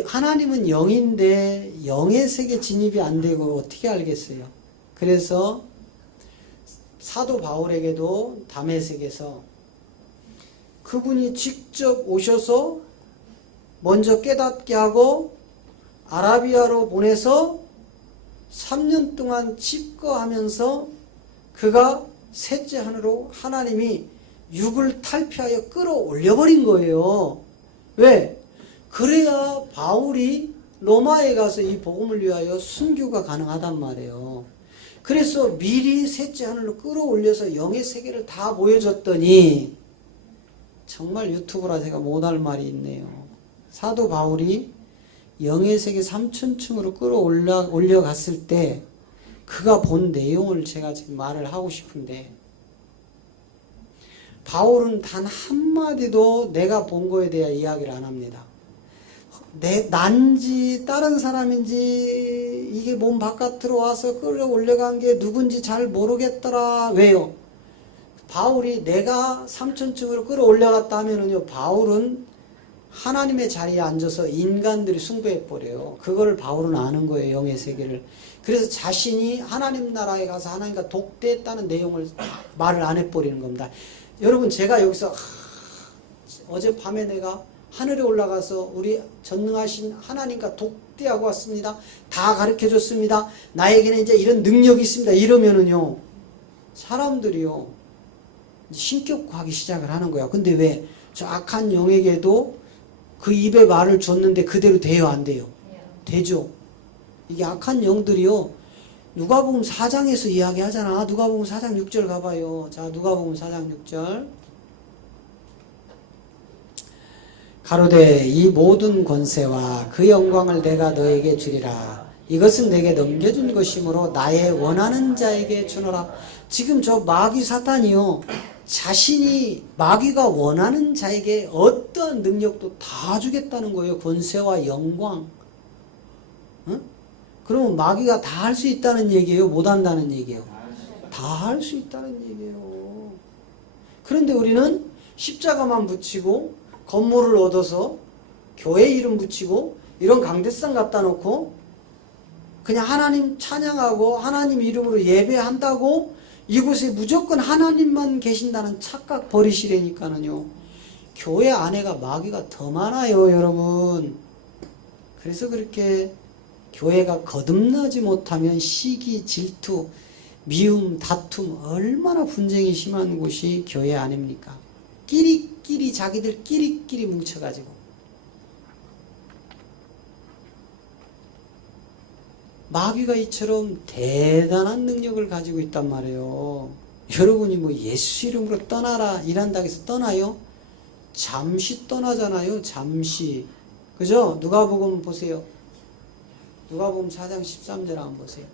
하나님은 영인데 영의 세계 진입이 안 되고 어떻게 알겠어요? 그래서 사도 바울에게도 다메섹에서 그분이 직접 오셔서 먼저 깨닫게 하고 아라비아로 보내서 3년 동안 집거하면서 그가 셋째 하늘로 하나님이 육을 탈피하여 끌어올려버린 거예요. 왜? 그래야 바울이 로마에 가서 이 복음을 위하여 순교가 가능하단 말이에요. 그래서 미리 셋째 하늘로 끌어올려서 영의 세계를 다 보여줬더니 정말 유튜브라 제가 못할 말이 있네요. 사도 바울이 영의 세계 3000층으로 끌어올려갔을 때 그가 본 내용을 제가 지금 말을 하고 싶은데 바울은 단 한마디도 내가 본 거에 대해 이야기를 안 합니다. 난지 다른 사람인지 이게 몸 바깥으로 와서 끌어올려간 게 누군지 잘 모르겠더라. 왜요? 바울이 내가 삼천층으로 끌어올려갔다 하면은요, 바울은 하나님의 자리에 앉아서 인간들이 숭배해버려요. 그걸 바울은 아는 거예요, 영의 세계를. 그래서 자신이 하나님 나라에 가서 하나님과 독대했다는 내용을 말을 안 해버리는 겁니다. 여러분, 제가 여기서 어젯밤에 내가 하늘에 올라가서 우리 전능하신 하나님과 독대하고 왔습니다. 다 가르쳐 줬습니다. 나에게는 이제 이런 능력이 있습니다. 이러면은요, 사람들이요, 신격화하기 시작을 하는 거야. 근데 왜? 저 악한 영에게도 그 입에 말을 줬는데 그대로 돼요, 안 돼요? 되죠. 이게 악한 영들이요, 누가복음 4장에서 이야기하잖아. 누가복음 4장 6절 가봐요. 자, 누가복음 4장 6절. 가로되 이 모든 권세와 그 영광을 내가 너에게 주리라. 이것은 내게 넘겨준 것이므로 나의 원하는 자에게 주노라. 지금 저 마귀 사탄이요, 자신이 마귀가 원하는 자에게 어떠한 능력도 다 주겠다는 거예요. 권세와 영광. 응? 그러면 마귀가 다 할 수 있다는 얘기예요? 못 한다는 얘기예요? 다 할 수 있다는 얘기예요. 그런데 우리는 십자가만 붙이고 건물을 얻어서 교회 이름 붙이고 이런 강대상 갖다 놓고 그냥 하나님 찬양하고 하나님 이름으로 예배한다고 이곳에 무조건 하나님만 계신다는 착각 버리시라니까는요. 교회 안에가 마귀가 더 많아요, 여러분. 그래서 그렇게 교회가 거듭나지 못하면 시기, 질투, 미움, 다툼, 얼마나 분쟁이 심한 곳이 교회 아닙니까? 끼리끼리 자기들 끼리끼리 뭉쳐가지고 마귀가 이처럼 대단한 능력을 가지고 있단 말이에요. 여러분이 뭐 예수 이름으로 떠나라 이란다고 해서 떠나요? 잠시 떠나잖아요. 잠시. 그죠? 누가복음 보세요. 누가복음 4장 13절 한번 보세요.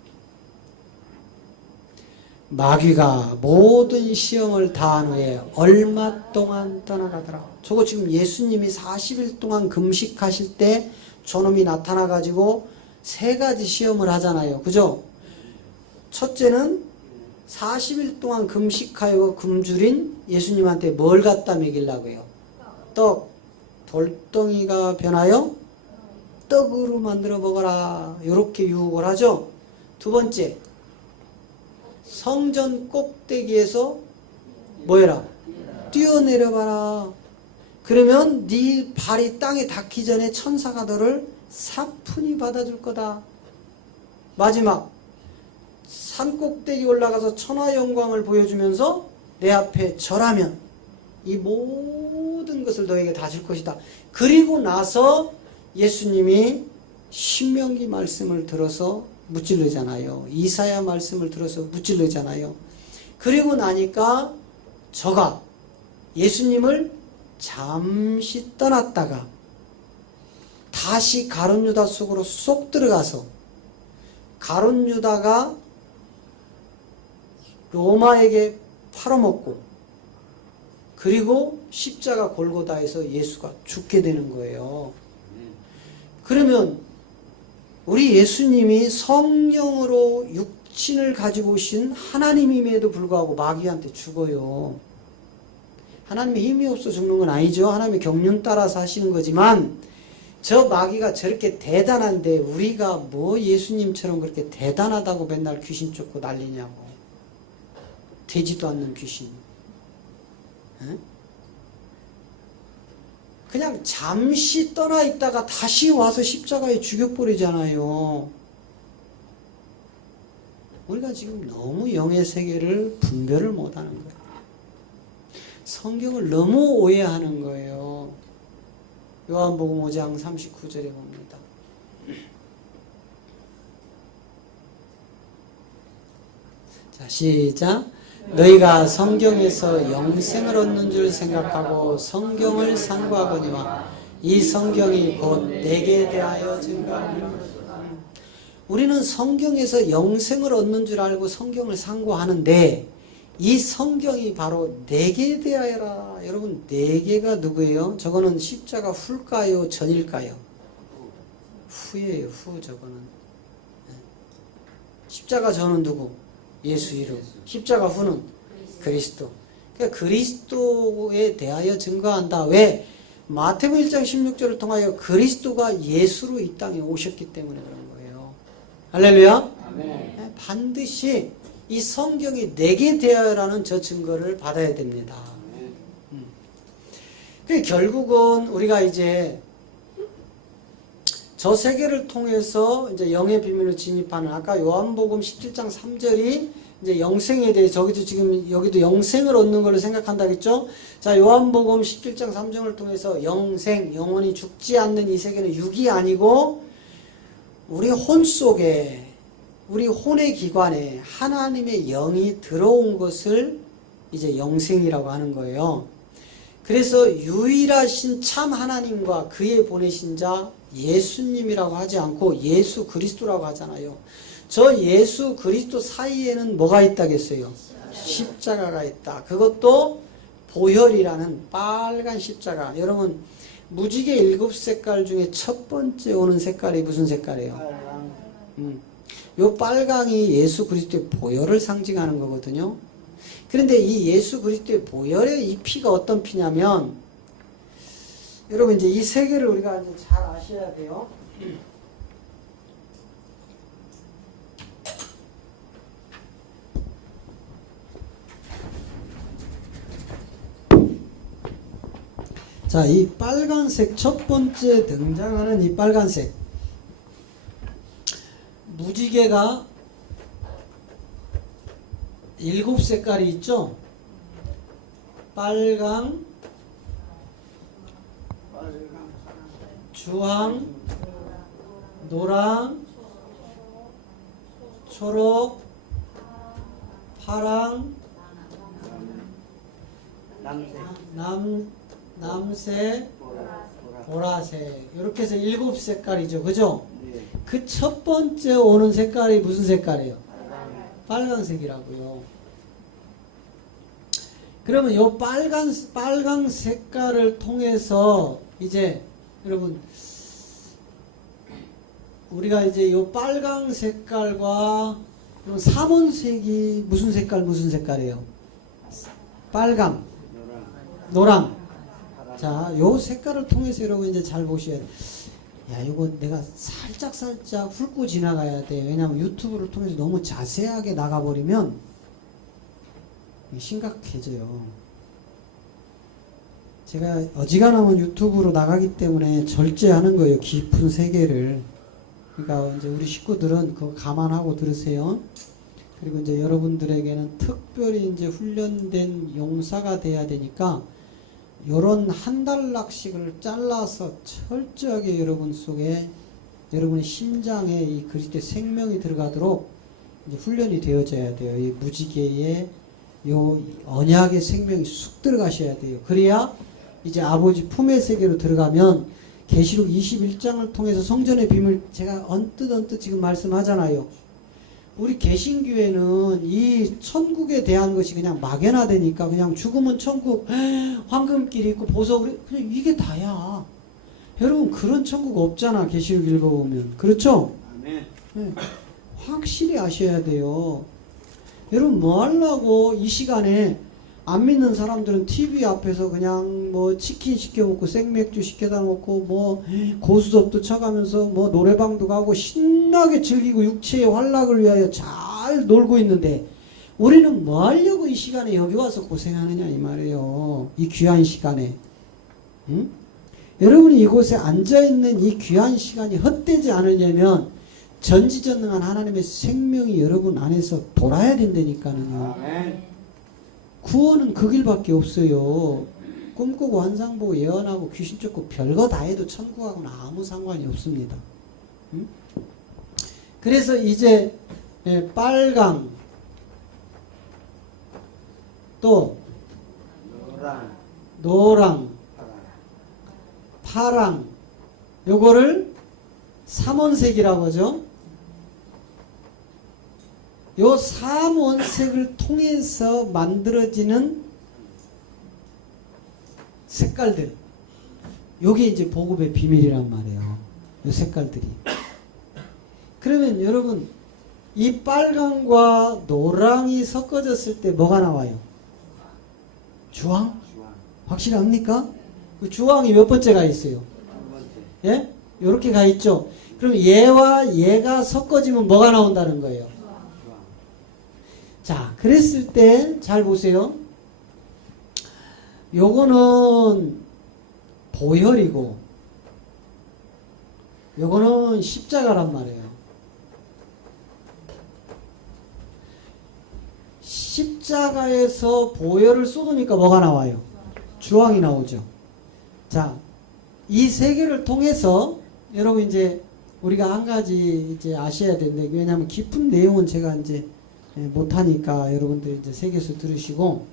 마귀가 모든 시험을 다한 후에 얼마 동안 떠나가더라. 저거 지금 예수님이 40일 동안 금식하실 때 저놈이 나타나가지고 세 가지 시험을 하잖아요. 그죠? 첫째는 40일 동안 금식하여 굶주린 예수님한테 뭘 갖다 먹이려고 해요? 떡. 돌덩이가 변하여 떡으로 만들어 먹어라. 이렇게 유혹을 하죠. 두 번째, 성전 꼭대기에서 뭐해라? 뛰어내려봐라. 그러면 네 발이 땅에 닿기 전에 천사가 너를 사뿐히 받아줄 거다. 마지막, 산 꼭대기 올라가서 천하 영광을 보여주면서 내 앞에 절하면 이 모든 것을 너에게 다 줄 것이다. 그리고 나서 예수님이 신명기 말씀을 들어서 무찔르잖아요. 이사야 말씀을 들어서 무찔르잖아요. 그리고 나니까 저가 예수님을 잠시 떠났다가 다시 가룟 유다 속으로 쏙 들어가서 가룟 유다가 로마에게 팔아먹고 그리고 십자가 골고다에서 예수가 죽게 되는 거예요. 그러면 우리 예수님이 성령으로 육신을 가지고 오신 하나님임에도 불구하고 마귀한테 죽어요. 하나님의 힘이 없어 죽는 건 아니죠. 하나님의 경륜 따라서 하시는 거지만 저 마귀가 저렇게 대단한데 우리가 뭐 예수님처럼 그렇게 대단하다고 맨날 귀신 쫓고 난리냐고. 되지도 않는 귀신. 에? 그냥 잠시 떠나 있다가 다시 와서 십자가에 죽여버리잖아요. 우리가 지금 너무 영의 세계를 분별을 못하는 거예요. 성경을 너무 오해하는 거예요. 요한복음 5장 39절에 봅니다. 자, 시작. 너희가 성경에서 영생을 얻는 줄 생각하고 성경을 상고하거니와 이 성경이 곧 내게 대하여 증거하는 것이다. 우리는 성경에서 영생을 얻는 줄 알고 성경을 상고하는데 이 성경이 바로 내게 대하여라. 여러분, 내게가 누구예요? 저거는 십자가 후일까요? 전일까요? 후예요. 후 저거는. 십자가 저는 누구? 예수 이름. 십자가 후는 그리스도. 그러니까 그리스도에 대하여 증거한다. 왜? 마태복음 1장 16절을 통하여 그리스도가 예수로 이 땅에 오셨기 때문에 그런 거예요. 할렐루야. 아멘. 반드시 이 성경이 내게 대하여라는 저 증거를 받아야 됩니다. 결국은 우리가 이제 저 세계를 통해서 이제 영의 비밀로 진입하는, 아까 요한복음 17장 3절이 이제 영생에 대해, 저기도 지금 여기도 영생을 얻는 걸로 생각한다겠죠? 자, 요한복음 17장 3절을 통해서 영생, 영원히 죽지 않는 이 세계는 육이 아니고 우리 혼 속에, 우리 혼의 기관에 하나님의 영이 들어온 것을 이제 영생이라고 하는 거예요. 그래서 유일하신 참 하나님과 그의 보내신 자 예수님이라고 하지 않고 예수 그리스도라고 하잖아요. 저 예수 그리스도 사이에는 뭐가 있다겠어요? 십자가가 있다. 그것도 보혈이라는 빨간 십자가. 여러분, 무지개 7색깔 중에 첫 번째 오는 색깔이 무슨 색깔이에요? 요 빨강이 예수 그리스도의 보혈을 상징하는 거거든요. 그런데 이 예수 그리스도의 보혈의 이 피가 어떤 피냐면, 여러분 이제 이 세계를 우리가 이제 잘 아셔야 돼요. 자, 이 빨간색, 첫 번째 등장하는 이 빨간색, 무지개가 7색깔이 있죠? 빨강, 주황, 노랑, 초록, 파랑, 남색, 보라색. 이렇게 해서 7색깔이죠. 그죠? 그 첫 번째 오는 색깔이 무슨 색깔이에요? 빨강색이라고요. 그러면 요 빨강 색깔을 통해서 이제 여러분, 우리가 이제 요 빨강 색깔과 요 삼원색이 무슨 색깔이에요? 빨강, 노랑. 자, 요 색깔을 통해서 여러분 이제 잘 보셔야 돼요. 야, 이거 내가 살짝 훑고 지나가야 돼. 왜냐면 유튜브를 통해서 너무 자세하게 나가버리면 심각해져요. 제가 어지간하면 유튜브로 나가기 때문에 절제하는 거예요. 깊은 세계를. 그러니까 이제 우리 식구들은 그거 감안하고 들으세요. 그리고 이제 여러분들에게는 특별히 이제 훈련된 용사가 돼야 되니까 요런 한 달락씩을 잘라서 철저하게 여러분 속에, 여러분의 심장에 이 그리스도의 생명이 들어가도록 이제 훈련이 되어져야 돼요. 이 무지개의 요 언약의 생명이 쑥 들어가셔야 돼요. 그래야 이제 아버지 품의 세계로 들어가면 계시록 21장을 통해서 성전의 비밀, 제가 언뜻 지금 말씀하잖아요. 우리 개신교회는 이 천국에 대한 것이 그냥 막연하다니까, 그냥 죽으면 천국, 황금길이 있고 보석, 그냥 이게 다야. 여러분, 그런 천국 없잖아. 계시록 읽어보면. 그렇죠? 네. 확실히 아셔야 돼요. 여러분, 뭐 하려고 이 시간에 안 믿는 사람들은 TV 앞에서 그냥 뭐 치킨 시켜 먹고 생맥주 시켜다 먹고 뭐 고스톱도 쳐가면서 뭐 노래방도 가고 신나게 즐기고 육체의 활락을 위하여 잘 놀고 있는데, 우리는 뭐 하려고 이 시간에 여기 와서 고생하느냐 이 말이에요. 이 귀한 시간에. 응? 여러분이 이곳에 앉아있는 이 귀한 시간이 헛되지 않으려면 전지전능한 하나님의 생명이 여러분 안에서 돌아야 된다니까요. 구원은 그 길밖에 없어요. 꿈꾸고 환상 보고 예언하고 귀신 쫓고 별거 다 해도 천국하고는 아무 상관이 없습니다. 응? 그래서 이제 빨강, 또 노랑, 파랑, 요거를 삼원색이라고 하죠. 요 삼원색을 통해서 만들어지는 색깔들, 요게 이제 복음의 비밀이란 말이에요. 이 색깔들이. 그러면 여러분 이 빨강과 노랑이 섞어졌을 때 뭐가 나와요? 주황? 확실합니까? 그 주황이 몇 번째가 있어요? 예? 요렇게 가 있죠. 그럼 얘와 얘가 섞어지면 뭐가 나온다는 거예요? 자, 그랬을 때 잘 보세요. 요거는 보혈이고 요거는 십자가란 말이에요. 십자가에서 보혈을 쏟으니까 뭐가 나와요? 주황이 나오죠. 자, 이 세 개를 통해서 여러분 이제 우리가 한 가지 이제 아셔야 되는데, 왜냐하면 깊은 내용은 제가 이제 못하니까 여러분들 이제 세계에서 들으시고,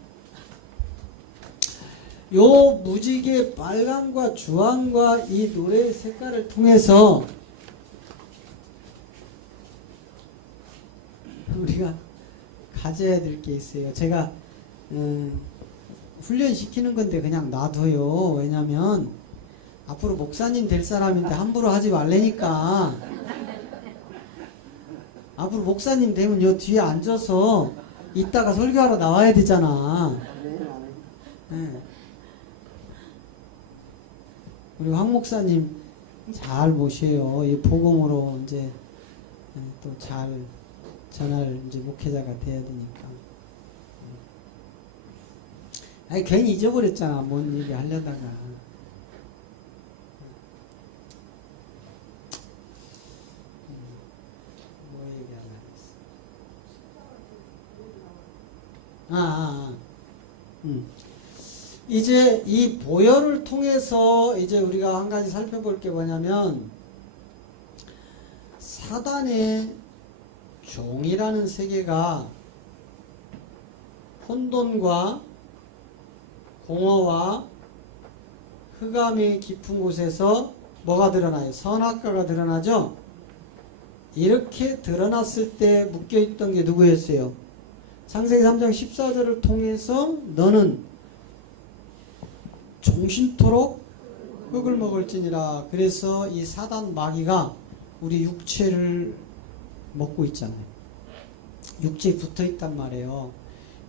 요 무지개 빨강과 주황과 이 노래의 색깔을 통해서 우리가 가져야 될 게 있어요. 제가 훈련시키는 건데 그냥 놔둬요. 왜냐면 앞으로 목사님 될 사람인데 함부로 하지 말라니까. 앞으로 목사님 되면 요 뒤에 앉아서 이따가 설교하러 나와야 되잖아. 네. 우리 황 목사님 잘 모셔요. 이 복음으로 이제 또 잘 전할 이제 목회자가 돼야 되니까. 아니 괜히 잊어버렸잖아. 뭔 얘기 하려다가. 뭐 얘기하려고 했어. 이제 이 보혈을 통해서 이제 우리가 한 가지 살펴볼 게 뭐냐면, 사단의 종이라는 세계가 혼돈과 공허와 흑암의 깊은 곳에서 뭐가 드러나요? 선악과가 드러나죠? 이렇게 드러났을 때 묶여있던 게 누구였어요? 창세기 3장 14절을 통해서 너는 종신토록 흙을 먹을지니라. 그래서 이 사단 마귀가 우리 육체를 먹고 있잖아요. 육체에 붙어 있단 말이에요.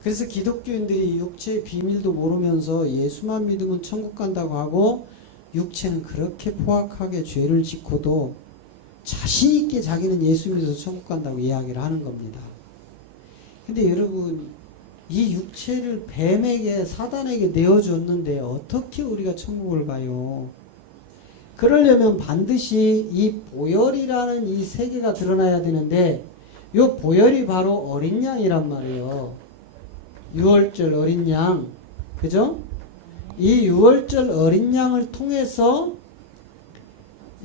그래서 기독교인들이 육체의 비밀도 모르면서 예수만 믿으면 천국 간다고 하고, 육체는 그렇게 포악하게 죄를 짓고도 자신 있게 자기는 예수 믿어서 천국 간다고 이야기를 하는 겁니다. 근데 여러분, 이 육체를 뱀에게, 사단에게 내어줬는데 어떻게 우리가 천국을 가요? 그러려면 반드시 이 보혈이라는 이 세계가 드러나야 되는데, 이 보혈이 바로 어린 양이란 말이에요. 유월절 어린 양, 그죠? 이 유월절 어린 양을 통해서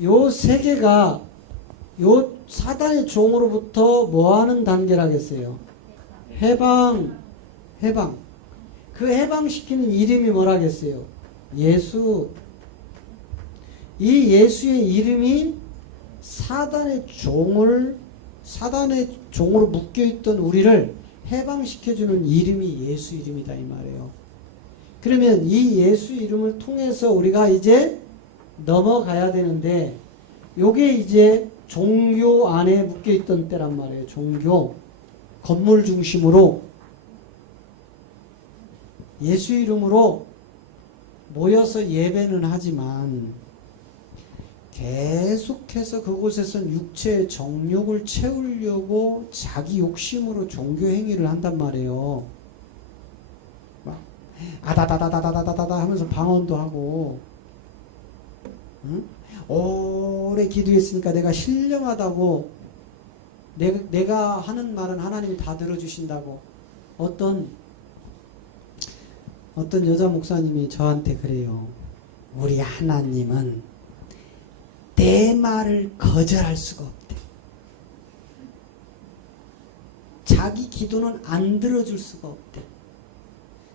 요 세계가 요 사단의 종으로부터 뭐하는 단계라겠어요? 해방. 그 해방시키는 이름이 뭐라겠어요? 예수. 이 예수의 이름이 사단의 종으로 묶여있던 우리를 해방시켜주는 이름이 예수 이름이다 이 말이에요. 그러면 이 예수 이름을 통해서 우리가 이제 넘어가야 되는데, 요게 이제 종교 안에 묶여있던 때란 말이에요. 종교. 건물 중심으로 예수 이름으로 모여서 예배는 하지만 계속해서 그곳에선 육체의 정욕을 채우려고 자기 욕심으로 종교 행위를 한단 말이에요. 막 아다다다다다다다다 하면서 방언도 하고, 응? 오래 기도했으니까 내가 신령하다고, 내가 하는 말은 하나님이 다 들어주신다고. 어떤 여자 목사님이 저한테 그래요. 우리 하나님은 내 말을 거절할 수가 없대. 자기 기도는 안 들어줄 수가 없대.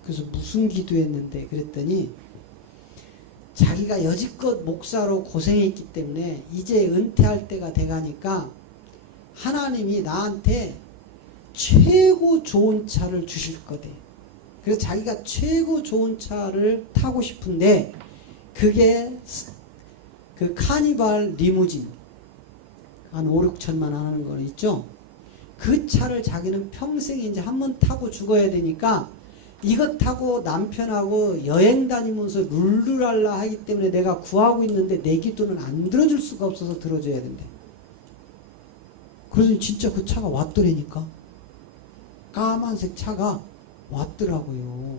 그래서 무슨 기도했는데 그랬더니, 자기가 여지껏 목사로 고생했기 때문에 이제 은퇴할 때가 돼가니까 하나님이 나한테 최고 좋은 차를 주실 거대. 그래서 자기가 최고 좋은 차를 타고 싶은데, 그게 그 카니발 리무진 한 5, 6천만 원 하는 거 있죠? 그 차를 자기는 평생 이제 한 번 타고 죽어야 되니까 이것 타고 남편하고 여행 다니면서 룰루랄라 하기 때문에 내가 구하고 있는데 내 기도는 안 들어줄 수가 없어서 들어줘야 된대. 그래서 진짜 그 차가 왔더라니까. 까만색 차가 왔더라고요.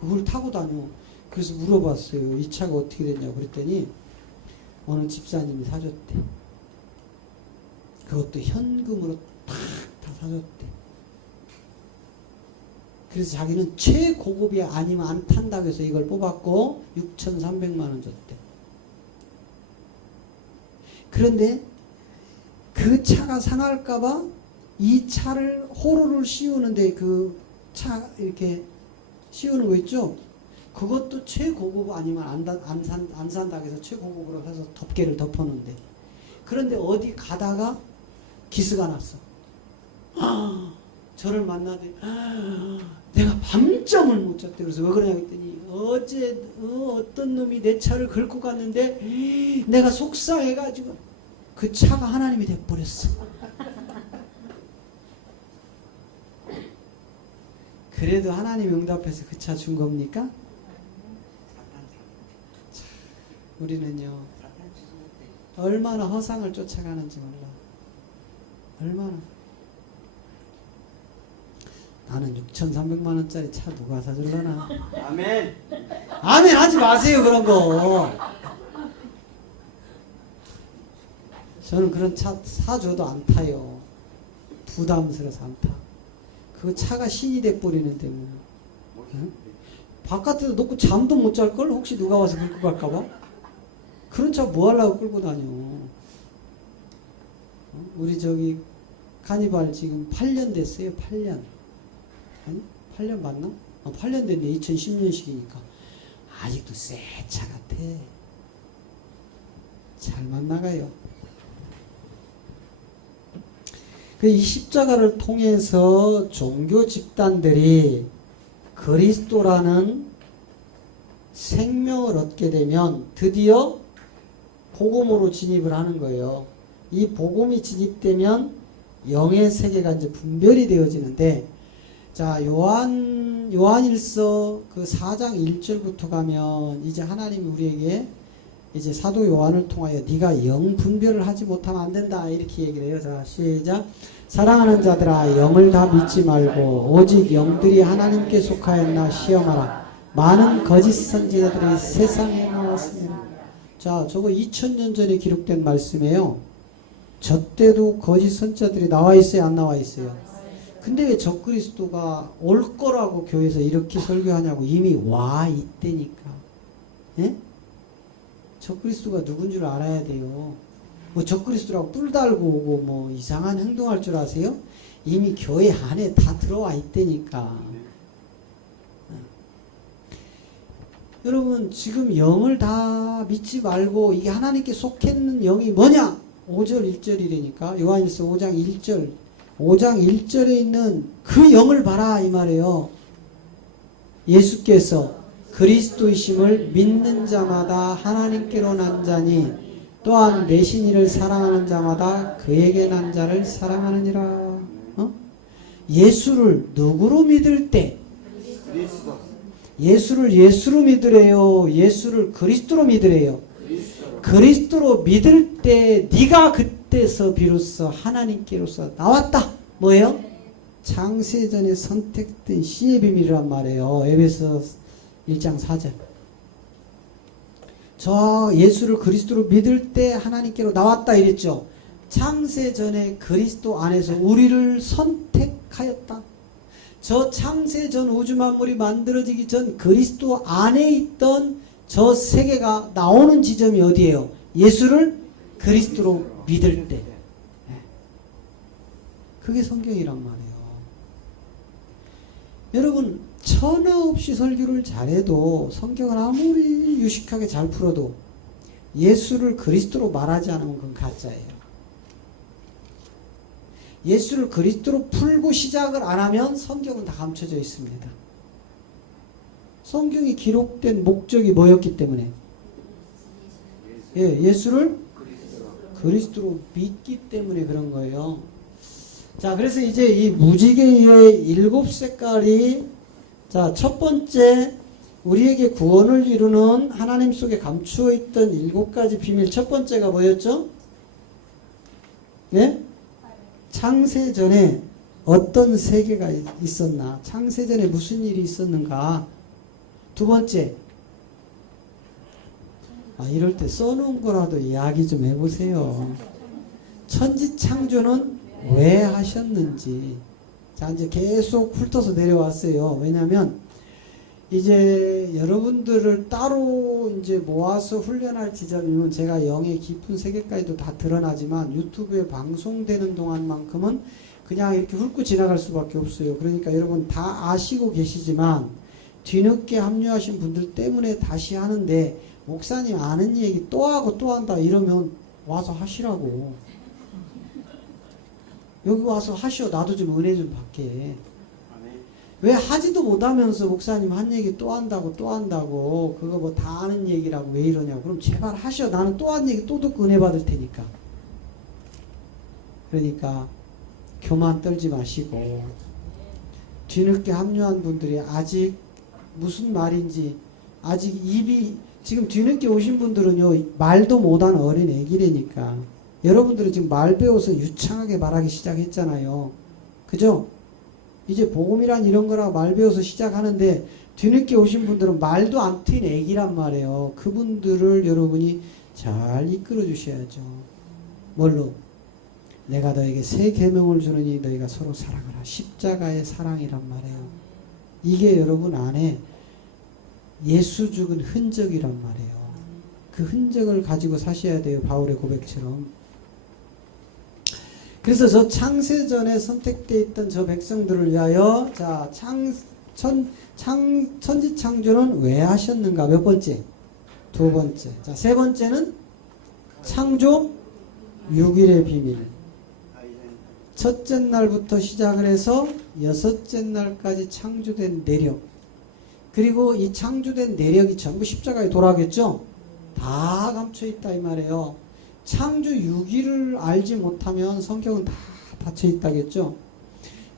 그걸 타고 다녀. 그래서 물어봤어요. 이 차가 어떻게 됐냐고 그랬더니 어느 집사님이 사줬대. 그것도 현금으로 다 사줬대. 그래서 자기는 최고급이 아니면 안 탄다고 해서 이걸 뽑았고 6,300만 원 줬대. 그런데 그 차가 상할까봐 이 차를 호로를 씌우는데 그 차 이렇게 씌우는 거 있죠? 그것도 최고급 아니면 안 산다고 해서 최고급으로 해서 덮개를 덮었는데 그런데 어디 가다가 기스가 났어. 저를 만나더니 내가 밤잠을 못 잤대. 그래서 왜 그러냐고 했더니 어제 어떤 놈이 내 차를 긁고 갔는데 내가 속상해가지고 그 차가 하나님이 돼버렸어. 그래도 하나님 응답해서 그 차 준 겁니까? 우리는요 얼마나 허상을 쫓아가는지 몰라. 얼마나. 나는 6,300만 원짜리 차 누가 사줄라나. 아멘. 아멘 하지 마세요 그런 거. 저는 그런 차 사줘도 안 타요. 부담스러워서 안 타. 그 차가 신이 돼버리는데 뭐. 응? 바깥에다 놓고 잠도 못 잘걸? 혹시 누가 와서 긁고 갈까봐? 그런 차 뭐 하려고 끌고 다녀. 우리 저기 카니발 지금 8년 됐어요. 8년. 아니? 8년 맞나? 8년 됐네. 2010년식이니까. 아직도 새 차 같아. 잘만 나가요. 이 십자가를 통해서 종교 집단들이 그리스도라는 생명을 얻게 되면 드디어 복음으로 진입을 하는 거예요. 이 복음이 진입되면 영의 세계가 이제 분별이 되어지는데, 자, 요한일서 그 4장 1절부터 가면 이제 하나님이 우리에게 이제 사도 요한을 통하여 네가 영 분별을 하지 못하면 안 된다 이렇게 얘기를 해요. 자, 시작. 사랑하는 자들아 영을 다 믿지 말고 오직 영들이 하나님께 속하였나 시험하라. 많은 거짓 선지자들이 세상에 나왔습니다. 자, 저거 2000년 전에 기록된 말씀이에요. 저 때도 거짓 선지자들이 나와 있어요, 안 나와 있어요? 근데 왜 적그리스도가 올 거라고 교회에서 이렇게 설교하냐고. 이미 와 있다니까. 예? 적그리스도가 누군 줄 알아야 돼요. 뭐 적그리스도라고 뿔 달고 오고 뭐 이상한 행동할 줄 아세요? 이미 교회 안에 다 들어와 있다니까. 여러분 지금 영을 다 믿지 말고 이게 하나님께 속했는 영이 뭐냐? 5절 1절이라니까. 요한일서 5장 1절 5장 1절에 있는 그 영을 봐라 이 말이에요. 예수께서 그리스도이심을 믿는 자마다 하나님께로 난 자니 또한 내신 이를 사랑하는 자마다 그에게 난 자를 사랑하느니라. 예수를 누구로 믿을 때? 예수를 예수로 믿으래요. 예수를 그리스도로 믿으래요. 그리스도로 믿을 때 네가 그때서 비로소 하나님께로서 나왔다. 뭐예요? 창세전에 선택된 씨의 비밀이란 말이에요. 에베소 1장 4절. 저 예수를 그리스도로 믿을 때 하나님께로 나왔다 이랬죠. 창세전에 그리스도 안에서 우리를 선택하였다. 저 창세전 우주만물이 만들어지기 전 그리스도 안에 있던 저 세계가 나오는 지점이 어디예요? 예수를 그리스도로 믿을 때. 그게 성경이란 말이에요. 여러분 천하 없이 설교를 잘해도 성경을 아무리 유식하게 잘 풀어도 예수를 그리스도로 말하지 않으면 그건 가짜예요. 예수를 그리스도로 풀고 시작을 안 하면 성경은 다 감춰져 있습니다. 성경이 기록된 목적이 뭐였기 때문에? 예, 예수를 그리스도로 믿기 때문에 그런 거예요. 자, 그래서 이제 이 무지개의 7색깔이, 자, 첫 번째, 우리에게 구원을 이루는 하나님 속에 감추어 있던 7가지 비밀. 첫 번째가 뭐였죠? 예? 창세전에 어떤 세계가 있었나? 창세전에 무슨 일이 있었는가? 두 번째, 이럴 때 써놓은 거라도 이야기 좀 해보세요. 천지창조는 왜 하셨는지. 자, 이제 계속 훑어서 내려왔어요. 왜냐면, 이제 여러분들을 따로 이제 모아서 훈련할 지점이면 제가 영의 깊은 세계까지도 다 드러나지만 유튜브에 방송되는 동안만큼은 그냥 이렇게 훑고 지나갈 수밖에 없어요. 그러니까 여러분 다 아시고 계시지만 뒤늦게 합류하신 분들 때문에 다시 하는데, 목사님 아는 얘기 또 하고 또 한다 이러면 와서 하시라고. 여기 와서 하시오. 나도 좀 은혜 좀 받게. 왜 하지도 못하면서 목사님 한 얘기 또 한다고 또 한다고, 그거 뭐 다 아는 얘기라고 왜 이러냐고. 그럼 제발 하시오. 나는 또 한 얘기 또 듣고 은혜 받을 테니까. 그러니까 교만 떨지 마시고, 뒤늦게 합류한 분들이 아직 무슨 말인지 아직 입이, 지금 뒤늦게 오신 분들은요 말도 못한 어린 애기라니까. 여러분들은 지금 말 배워서 유창하게 말하기 시작했잖아요. 그죠? 이제 복음이란 이런 거라 말 배워서 시작하는데, 뒤늦게 오신 분들은 말도 안 트인 애기란 말이에요. 그분들을 여러분이 잘 이끌어 주셔야죠. 뭘로? 내가 너에게 새 계명을 주느니 너희가 서로 사랑하라. 십자가의 사랑이란 말이에요. 이게 여러분 안에 예수 죽은 흔적이란 말이에요. 그 흔적을 가지고 사셔야 돼요. 바울의 고백처럼. 그래서 저 창세전에 선택되어 있던 저 백성들을 위하여, 자, 천지창조는 왜 하셨는가? 몇 번째? 두 번째. 자, 세 번째는 창조 6일의 비밀. 첫째 날부터 시작을 해서 여섯째 날까지 창조된 내력. 그리고 이 창조된 내력이 전부 십자가에 돌아가겠죠? 다 감춰있다 이 말이에요. 창조 6일을 알지 못하면 성경은 다 닫혀있다겠죠?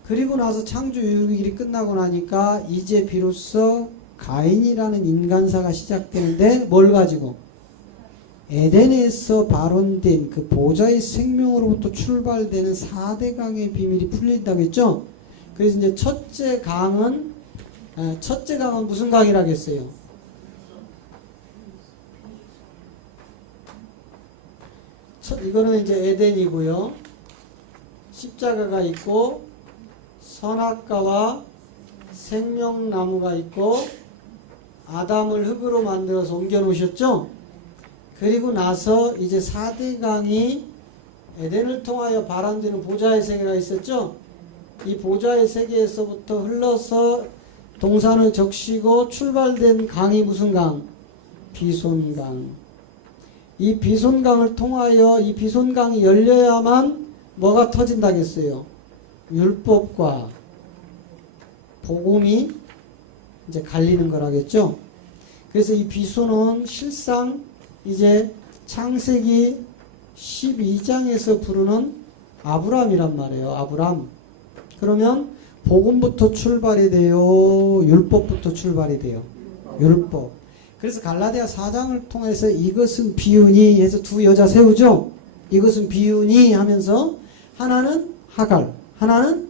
그리고 나서 창조 6일이 끝나고 나니까 이제 비로소 가인이라는 인간사가 시작되는데, 뭘 가지고? 에덴에서 발원된 그 보좌의 생명으로부터 출발되는 4대강의 비밀이 풀린다겠죠? 그래서 이제 첫째 강은 무슨 강이라겠어요? 이거는 이제 에덴이고요. 십자가가 있고, 선악과와 생명나무가 있고, 아담을 흙으로 만들어서 옮겨 놓으셨죠? 그리고 나서 이제 4대강이 에덴을 통하여 발원되는 보좌의 세계가 있었죠? 이 보좌의 세계에서부터 흘러서 동산을 적시고 출발된 강이 무슨 강? 비손강. 이 비손강을 통하여 이 비손강이 열려야만 뭐가 터진다겠어요? 율법과 복음이 이제 갈리는 거라겠죠? 그래서 이 비손은 실상 이제 창세기 12장에서 부르는 아브람이란 말이에요. 아브람. 그러면 복음부터 출발이 돼요? 율법부터 출발이 돼요? 율법. 그래서 갈라디아 4장을 통해서 이것은 비유니 해서 두 여자 세우죠? 이것은 비유니 하면서 하나는 하갈, 하나는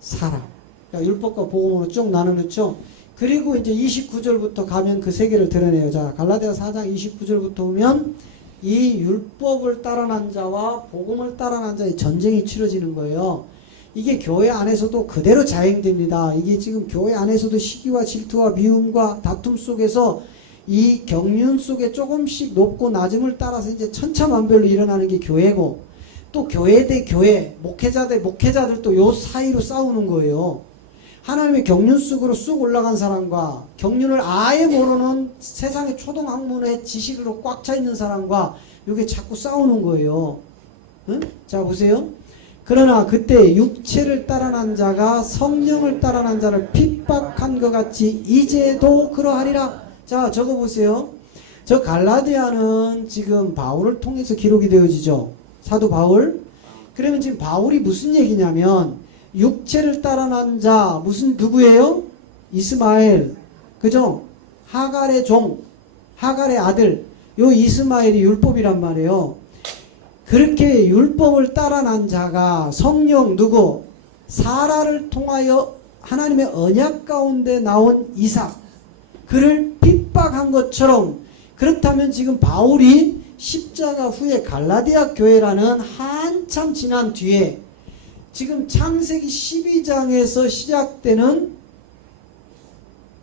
사라. 그러니까 율법과 복음으로 쭉 나누었죠? 그리고 이제 29절부터 가면 그 세계를 드러내요. 자, 갈라디아 4장 29절부터 오면 이 율법을 따라난 자와 복음을 따라난 자의 전쟁이 치러지는 거예요. 이게 교회 안에서도 그대로 자행됩니다. 이게 지금 교회 안에서도 시기와 질투와 미움과 다툼 속에서 이 경륜 속에 조금씩 높고 낮음을 따라서 이제 천차만별로 일어나는 게 교회고, 또 교회 대 교회, 목회자 대 목회자들도 요 사이로 싸우는 거예요. 하나님의 경륜 속으로 쑥 올라간 사람과 경륜을 아예 모르는 세상의 초등학문의 지식으로 꽉 차 있는 사람과 이게 자꾸 싸우는 거예요. 응? 자, 보세요. 그러나 그때 육체를 따라난 자가 성령을 따라난 자를 핍박한 것 같이 이제도 그러하리라. 자, 적어보세요. 저 갈라디아는 지금 바울을 통해서 기록이 되어지죠. 사도 바울. 그러면 지금 바울이 무슨 얘기냐면 육체를 따라 난 자 무슨 누구예요? 이스마엘. 그죠? 하갈의 종, 하갈의 아들. 요 이스마엘이 율법이란 말이에요. 그렇게 율법을 따라 난 자가 성령 누구? 사라를 통하여 하나님의 언약 가운데 나온 이삭. 그를 핍박한 것처럼 그렇다면 지금 바울이 십자가 후에 갈라디아 교회라는 한참 지난 뒤에 지금 창세기 12장에서 시작되는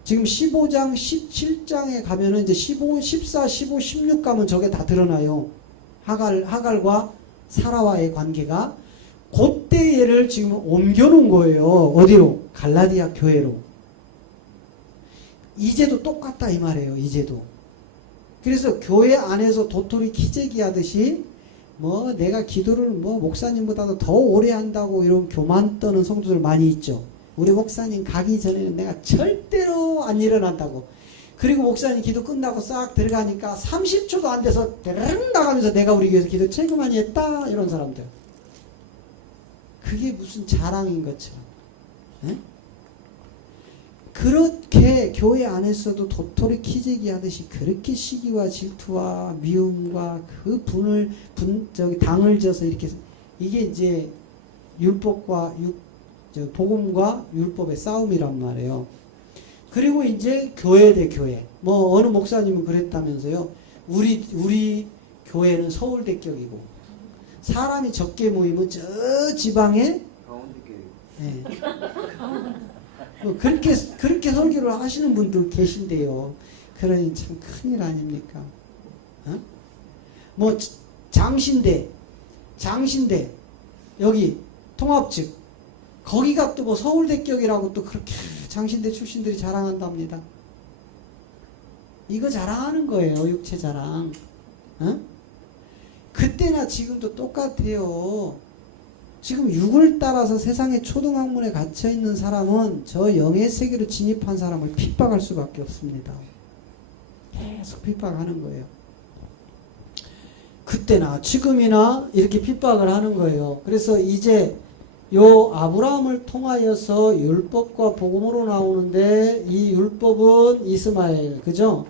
지금 15장, 17장에 가면은 이제 15, 14, 15, 16 가면 저게 다 드러나요. 하갈과 사라와의 관계가. 그때 얘를 지금 옮겨놓은 거예요. 어디로? 갈라디아 교회로. 이제도 똑같다 이 말이에요. 이제도. 그래서 교회 안에서 도토리 키재기 하듯이 뭐 내가 기도를 뭐 목사님보다도 더 오래 한다고 이런 교만 떠는 성도들 많이 있죠. 우리 목사님 가기 전에는 내가 절대로 안 일어난다고. 그리고 목사님 기도 끝나고 싹 들어가니까 30초도 안 돼서 데르륵 나가면서 내가 우리 교회에서 기도 최고 많이 했다 이런 사람들. 그게 무슨 자랑인 것처럼. 에? 그렇게 교회 안에서도 도토리 키재기 하듯이 그렇게 시기와 질투와 미움과 그 당을 져서 이렇게 이게 이제 율법과 복음과 율법의 싸움이란 말이에요. 그리고 이제 교회 대 교회. 뭐 어느 목사님은 그랬다면서요. 우리 교회는 서울대격이고 사람이 적게 모이면 저 지방에 네. 그렇게 설교를 하시는 분도 계신데요. 그러니 참 큰일 아닙니까? 어? 뭐 장신대 여기 통합측 거기가 또 뭐 서울대격이라고 또 그렇게 장신대 출신들이 자랑한답니다. 이거 자랑하는 거예요. 육체 자랑. 어? 그때나 지금도 똑같아요. 지금 육을 따라서 세상의 초등학문에 갇혀있는 사람은 저 영의 세계로 진입한 사람을 핍박할 수밖에 없습니다. 계속 핍박하는 거예요. 그때나 지금이나 이렇게 핍박을 하는 거예요. 그래서 이제 요 아브라함을 통하여서 율법과 복음으로 나오는데 이 율법은 이스마엘, 그죠?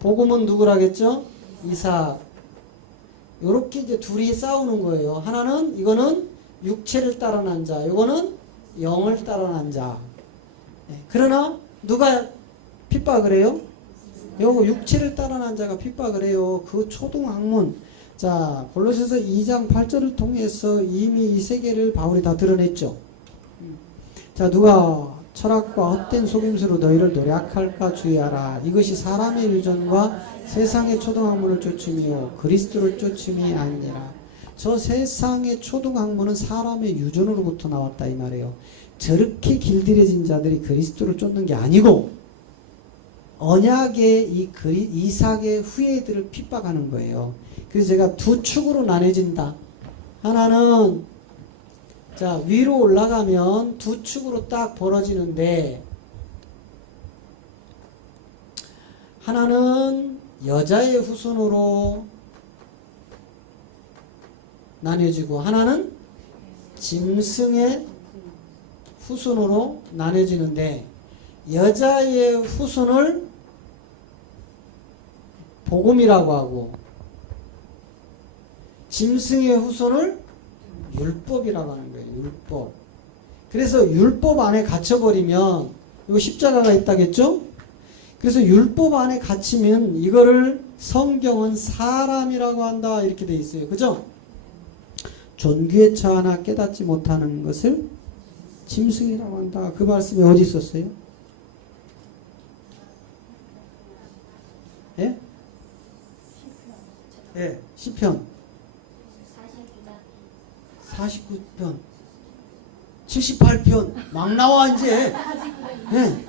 복음은 누구라겠죠? 이삭. 요렇게 이제 둘이 싸우는 거예요. 하나는 이거는 육체를 따라 난 자, 요거는 영을 따라 난 자. 네. 그러나 누가 핍박을 해요? 요 육체를 따라 난 자가 핍박을 해요. 그 초등학문. 자, 골로새서 2장 8절을 통해서 이미 이 세계를 바울이 다 드러냈죠. 자, 누가 철학과 헛된 속임수로 너희를 노략할까 주의하라. 이것이 사람의 유전과 세상의 초등학문을 쫓음이요 그리스도를 쫓음이 아니라. 저 세상의 초등학문은 사람의 유전으로부터 나왔다 이 말이에요. 저렇게 길들여진 자들이 그리스도를 쫓는 게 아니고 언약의 이삭의 후예들을 핍박하는 거예요. 그래서 제가 두 축으로 나눠진다. 하나는 자 위로 올라가면 두 축으로 딱 벌어지는데 하나는 여자의 후손으로 나뉘어지고 하나는 짐승의 후손으로 나뉘어지는데 여자의 후손을 복음이라고 하고 짐승의 후손을 율법이라고 하는 거예요. 율법. 그래서 율법 안에 갇혀버리면 이거 십자가가 있다겠죠? 그래서 율법 안에 갇히면 이거를 성경은 사람이라고 한다 이렇게 돼 있어요. 그죠? 존귀에 처하나 깨닫지 못하는 것을 짐승이라고 한다. 그 말씀이 어디 있었어요? 예? 예, 시편 49편 78편 막 나와 이제. 예.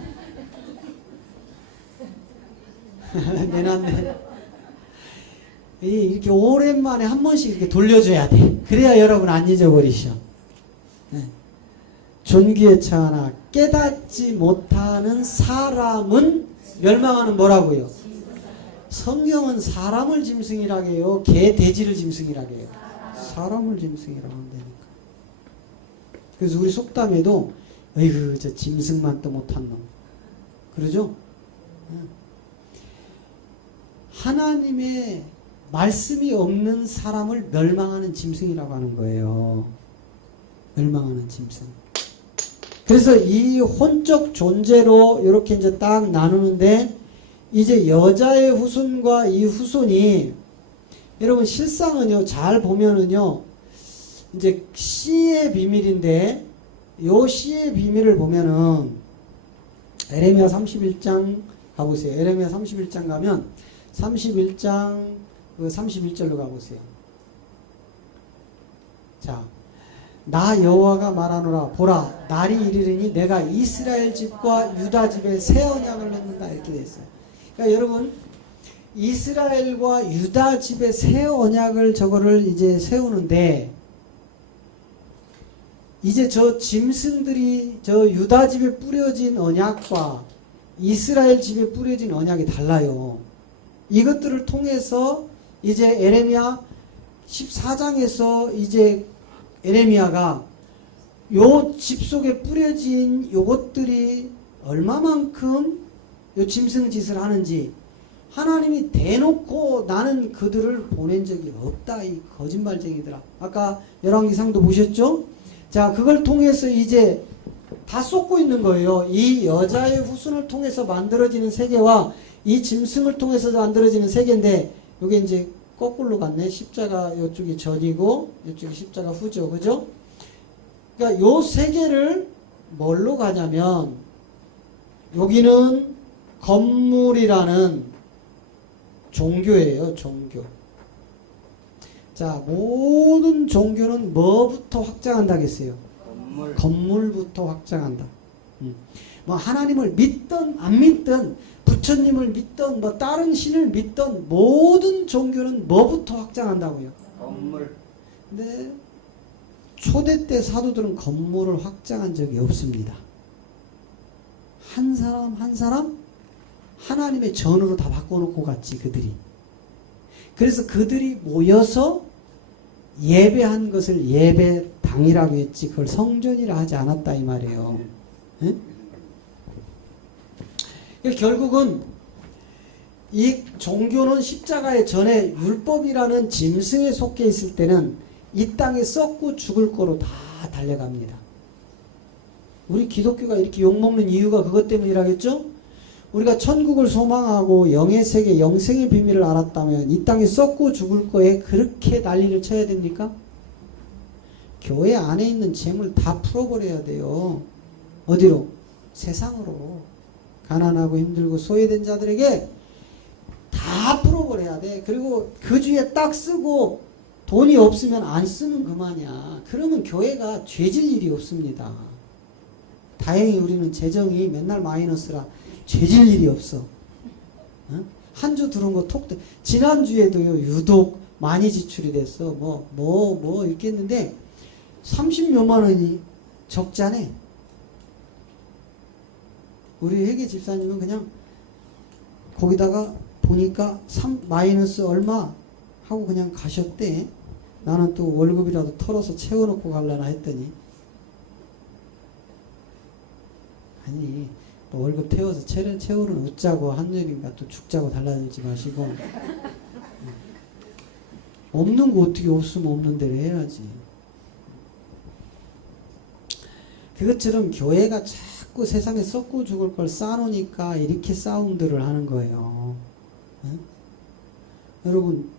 내놨네. 이렇게 오랜만에 한 번씩 이렇게 돌려줘야 돼. 그래야 여러분 안 잊어버리셔. 네. 존귀에 처하나 깨닫지 못하는 사람은 멸망하는 뭐라고요? 성경은 사람을 짐승이라고 해요? 개, 돼지를 짐승이라고 해요? 사람을 짐승이라고 한다니까. 그래서 우리 속담에도 어이구 저 짐승만 또 못한 놈 그러죠? 하나님의 말씀이 없는 사람을 멸망하는 짐승이라고 하는 거예요. 멸망하는 짐승. 그래서 이 혼적 존재로 이렇게 이제 딱 나누는데 이제 여자의 후손과 이 후손이 여러분 실상은요 잘 보면은요 이제 씨의 비밀인데 요 씨의 비밀을 보면은 에레미야 31장 가보세요. 에레미야 31장 가면 31장 그 31절로 가보세요. 자, 나 여호와가 말하노라 보라 날이 이르리니 내가 이스라엘 집과 유다 집에 새 언약을 맺는다 이렇게 돼 있어요. 그러니까 여러분 이스라엘과 유다 집에 새 언약을 저거를 이제 세우는데 이제 저 짐승들이 저 유다 집에 뿌려진 언약과 이스라엘 집에 뿌려진 언약이 달라요. 이것들을 통해서 이제 에레미야 14장에서 이제 에레미야가 요 집 속에 뿌려진 요것들이 얼마만큼 요 짐승 짓을 하는지 하나님이 대놓고 나는 그들을 보낸 적이 없다 이 거짓말쟁이들아. 아까 열왕기상도 보셨죠? 자 그걸 통해서 이제 다 쏟고 있는 거예요. 이 여자의 후손을 통해서 만들어지는 세계와 이 짐승을 통해서 만들어지는 세계인데 이게 이제 거꾸로 갔네. 십자가 이쪽이 전이고 이쪽이 십자가 후죠. 그죠? 그러니까 요 세계를 뭘로 가냐면 여기는 건물이라는 종교예요. 종교. 자 모든 종교는 뭐부터 확장한다 겠어요? 건물부터 확장한다. 뭐 하나님을 믿든 안 믿든 부처님을 믿든 뭐 다른 신을 믿든 모든 종교는 뭐부터 확장한다고요? 건물. 근데 초대 때 사도들은 건물을 확장한 적이 없습니다. 한 사람 한 사람 하나님의 전으로 다 바꿔놓고 갔지 그들이. 그래서 그들이 모여서 예배한 것을 예배당이라고 했지 그걸 성전이라 하지 않았다 이 말이에요. 네? 결국은 이 종교는 십자가의 전에 율법이라는 짐승에 속해 있을 때는 이 땅에 썩고 죽을 거로 다 달려갑니다. 우리 기독교가 이렇게 욕먹는 이유가 그것 때문이라겠죠? 우리가 천국을 소망하고 영의 세계, 영생의 비밀을 알았다면 이 땅에 썩고 죽을 거에 그렇게 난리를 쳐야 됩니까? 교회 안에 있는 재물 다 풀어버려야 돼요. 어디로? 세상으로. 가난하고 힘들고 소외된 자들에게 다 풀어버려야 돼. 그리고 그 주에 딱 쓰고 돈이 없으면 안 쓰면 그만이야. 그러면 교회가 죄질 일이 없습니다. 다행히 우리는 재정이 맨날 마이너스라 죄질 일이 없어. 어? 한 주 들어온 거 톡. 지난주에도요, 유독 많이 지출이 됐어. 이렇게 했는데, 30몇만 원이 적지 않아. 우리 회계 집사님은 그냥, 거기다가 보니까 마이너스 얼마 하고 그냥 가셨대. 나는 또 월급이라도 털어서 채워놓고 가려나 했더니, 아니, 월급 태워서 채우는 웃자고 한여름인가 또 죽자고 달라들지 마시고 없는 거 어떻게 없으면 없는 대로 해야지. 그것처럼 교회가 자꾸 세상에 썩고 죽을 걸 쌓아놓으니까 이렇게 싸움들을 하는 거예요. 응? 여러분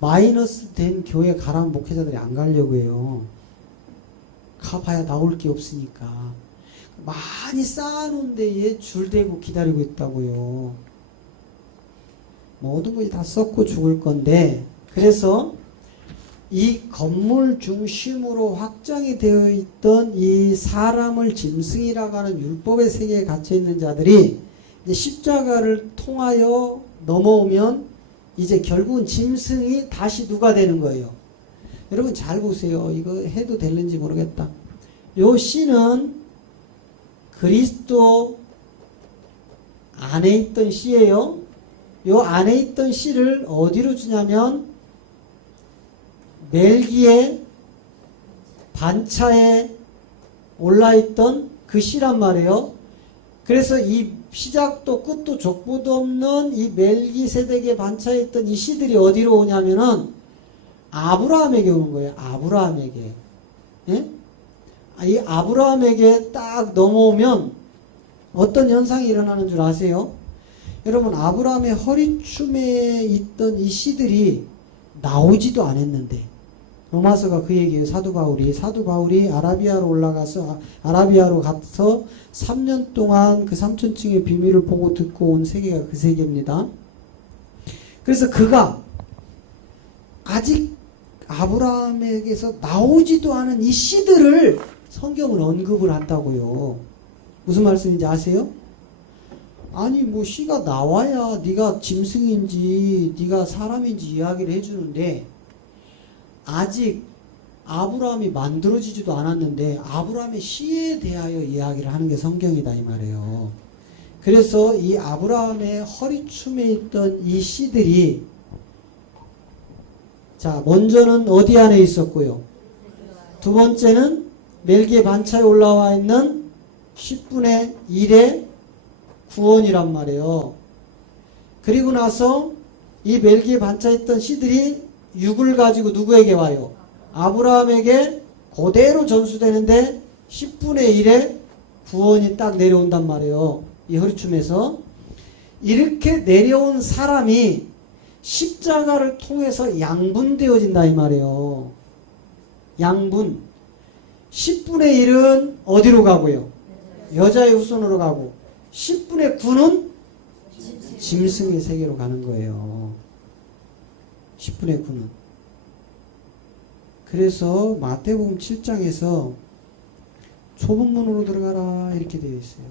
마이너스 된 교회 가라면 목회자들이 안 가려고 해요. 가봐야 나올 게 없으니까. 많이 쌓아놓은 데에 줄대고 기다리고 있다고요. 모든 것이 다 썩고 죽을 건데, 그래서 이 건물 중심으로 확장이 되어 있던 이 사람을 짐승이라고 하는 율법의 세계에 갇혀 있는 자들이 이제 십자가를 통하여 넘어오면 이제 결국은 짐승이 다시 누가 되는 거예요. 여러분 잘 보세요. 이거 해도 될는지 모르겠다. 요 씨는 그리스도 안에 있던 씨예요. 요 안에 있던 씨를 어디로 주냐면 멜기의 반차에 올라있던 그 씨란 말이에요. 그래서 이 시작도 끝도 족보도 없는 이 멜기세덱의 반차에 있던 이 씨들이 어디로 오냐면은 아브라함에게 오는 거예요. 아브라함에게. 예? 이 아브라함에게 딱 넘어오면 어떤 현상이 일어나는 줄 아세요? 여러분, 아브라함의 허리춤에 있던 이 씨들이 나오지도 않았는데, 로마서가 그 얘기예요. 사도 바울이 아라비아로 올라가서 아라비아로 가서 3년 동안 그 삼천층의 비밀을 보고 듣고 온 세계가 그 세계입니다. 그래서 그가 아직 아브라함에게서 나오지도 않은 이 씨들을 성경은 언급을 한다고요. 무슨 말씀인지 아세요? 아니 뭐 씨가 나와야 네가 짐승인지 네가 사람인지 이야기를 해주는데 아직 아브라함이 만들어지지도 않았는데 아브라함의 씨에 대하여 이야기를 하는 게 성경이다 이 말이에요. 그래서 이 아브라함의 허리춤에 있던 이 씨들이 자 먼저는 어디 안에 있었고요. 두 번째는 멜기의 반차에 올라와 있는 10분의 1의 구원이란 말이에요. 그리고 나서 이 멜기에 반차에 있던 씨들이 육을 가지고 누구에게 와요? 아브라함에게 그대로 전수되는데 10분의 1의 구원이 딱 내려온단 말이에요. 이 허리춤에서. 이렇게 내려온 사람이 십자가를 통해서 양분되어진다 이 말이에요. 양분. 10분의 1은 어디로 가고요? 여자의 후손으로 가고 10분의 9는 짐승의 세계로 가는 거예요. 10분의 9는. 그래서 마태복음 7장에서 좁은 문으로 들어가라 이렇게 되어 있어요.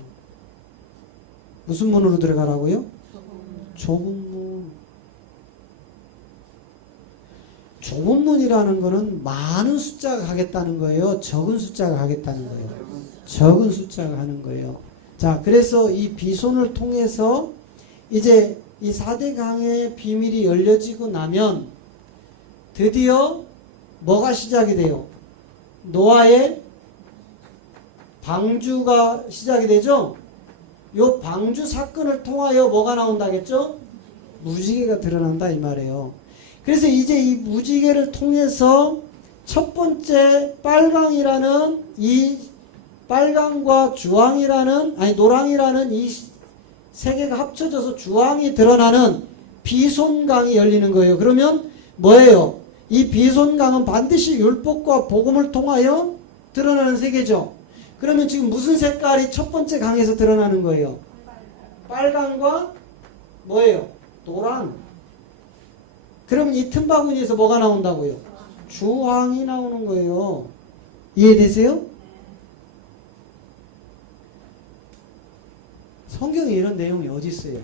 무슨 문으로 들어가라고요? 좁은 문. 좁은 문이라는 거는 많은 숫자가 가겠다는 거예요. 적은 숫자가 가겠다는 거예요. 적은 숫자가 가는 거예요. 자, 그래서 이 비손을 통해서 이제 이 4대 강의 비밀이 열려지고 나면 드디어 뭐가 시작이 돼요? 노아의 방주가 시작이 되죠? 요 방주 사건을 통하여 뭐가 나온다겠죠? 무지개가 드러난다 이 말이에요. 그래서 이제 이 무지개를 통해서 첫 번째 빨강이라는 이 빨강과 주황이라는 아니 노랑이라는 이 세 개가 합쳐져서 주황이 드러나는 비손강이 열리는 거예요. 그러면 뭐예요? 이 비손강은 반드시 율법과 복음을 통하여 드러나는 세계죠. 그러면 지금 무슨 색깔이 첫 번째 강에서 드러나는 거예요? 빨강과 뭐예요? 노랑. 그럼 이 틈바구니에서 뭐가 나온다고요? 주황이 나오는 거예요. 이해되세요? 성경에 이런 내용이 어디 있어요?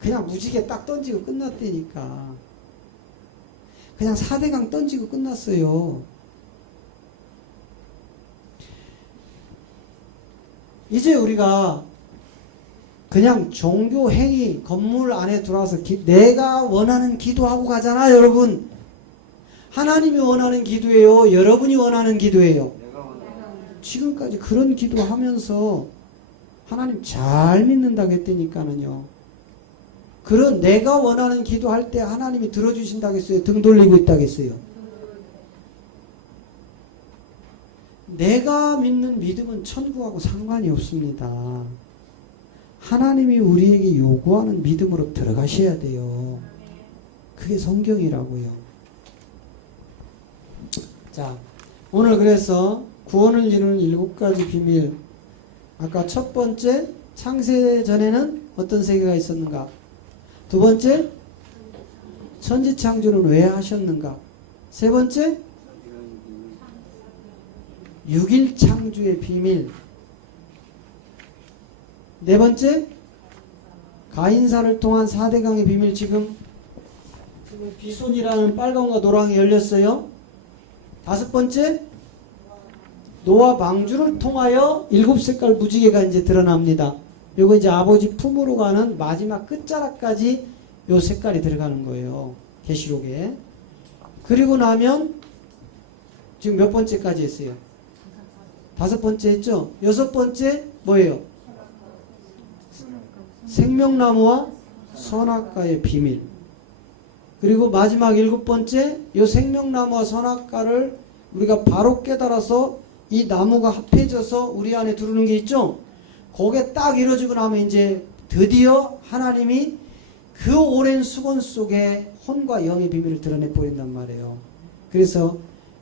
그냥 무지개 딱 던지고 끝났다니까. 그냥 4대강 던지고 끝났어요. 이제 우리가 그냥 종교 행위 건물 안에 들어와서 내가 원하는 기도하고 가잖아 여러분. 하나님이 원하는 기도예요? 여러분이 원하는 기도예요? 지금까지 그런 기도하면서 하나님 잘 믿는다고 했다니까는요. 그런 내가 원하는 기도할 때 하나님이 들어주신다고 했어요? 등 돌리고 있다고 했어요? 내가 믿는 믿음은 천국하고 상관이 없습니다. 하나님이 우리에게 요구하는 믿음으로 들어가셔야 돼요. 그게 성경이라고요. 자, 오늘 그래서 구원을 이루는 7가지 비밀. 아까 첫 번째 창세 전에는 어떤 세계가 있었는가? 두 번째 천지창조는 왜 하셨는가? 세 번째 6일 창조의 비밀. 네 번째 가인사를 통한 4대강의 비밀. 지금 비손이라는 빨강과 노랑이 열렸어요. 다섯 번째 노아 방주를 통하여 7색깔 무지개가 이제 드러납니다. 요거 이제 아버지 품으로 가는 마지막 끝자락까지 요 색깔이 들어가는 거예요. 계시록에. 그리고 나면 지금 몇 번째까지 했어요? 5번째 했죠? 6번째 뭐예요? 생명나무와 선악과의 비밀. 그리고 마지막 7번째 요 생명나무와 선악과를 우리가 바로 깨달아서 이 나무가 합해져서 우리 안에 들어오는 게 있죠? 그게 딱 이루어지고 나면 이제 드디어 하나님이 그 오랜 수건 속에 혼과 영의 비밀을 드러내 버린단 말이에요. 그래서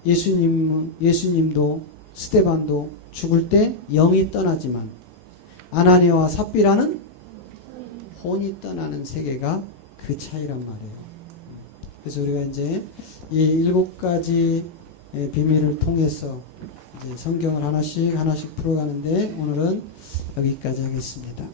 예수님도 스데반도 죽을 때 영이 떠나지만 아나니아와 삽비라는 혼이 떠나는 세계가 그 차이란 말이에요. 그래서 우리가 이제 이 7가지 비밀을 통해서 이제 성경을 하나씩 풀어가는데 오늘은 여기까지 하겠습니다.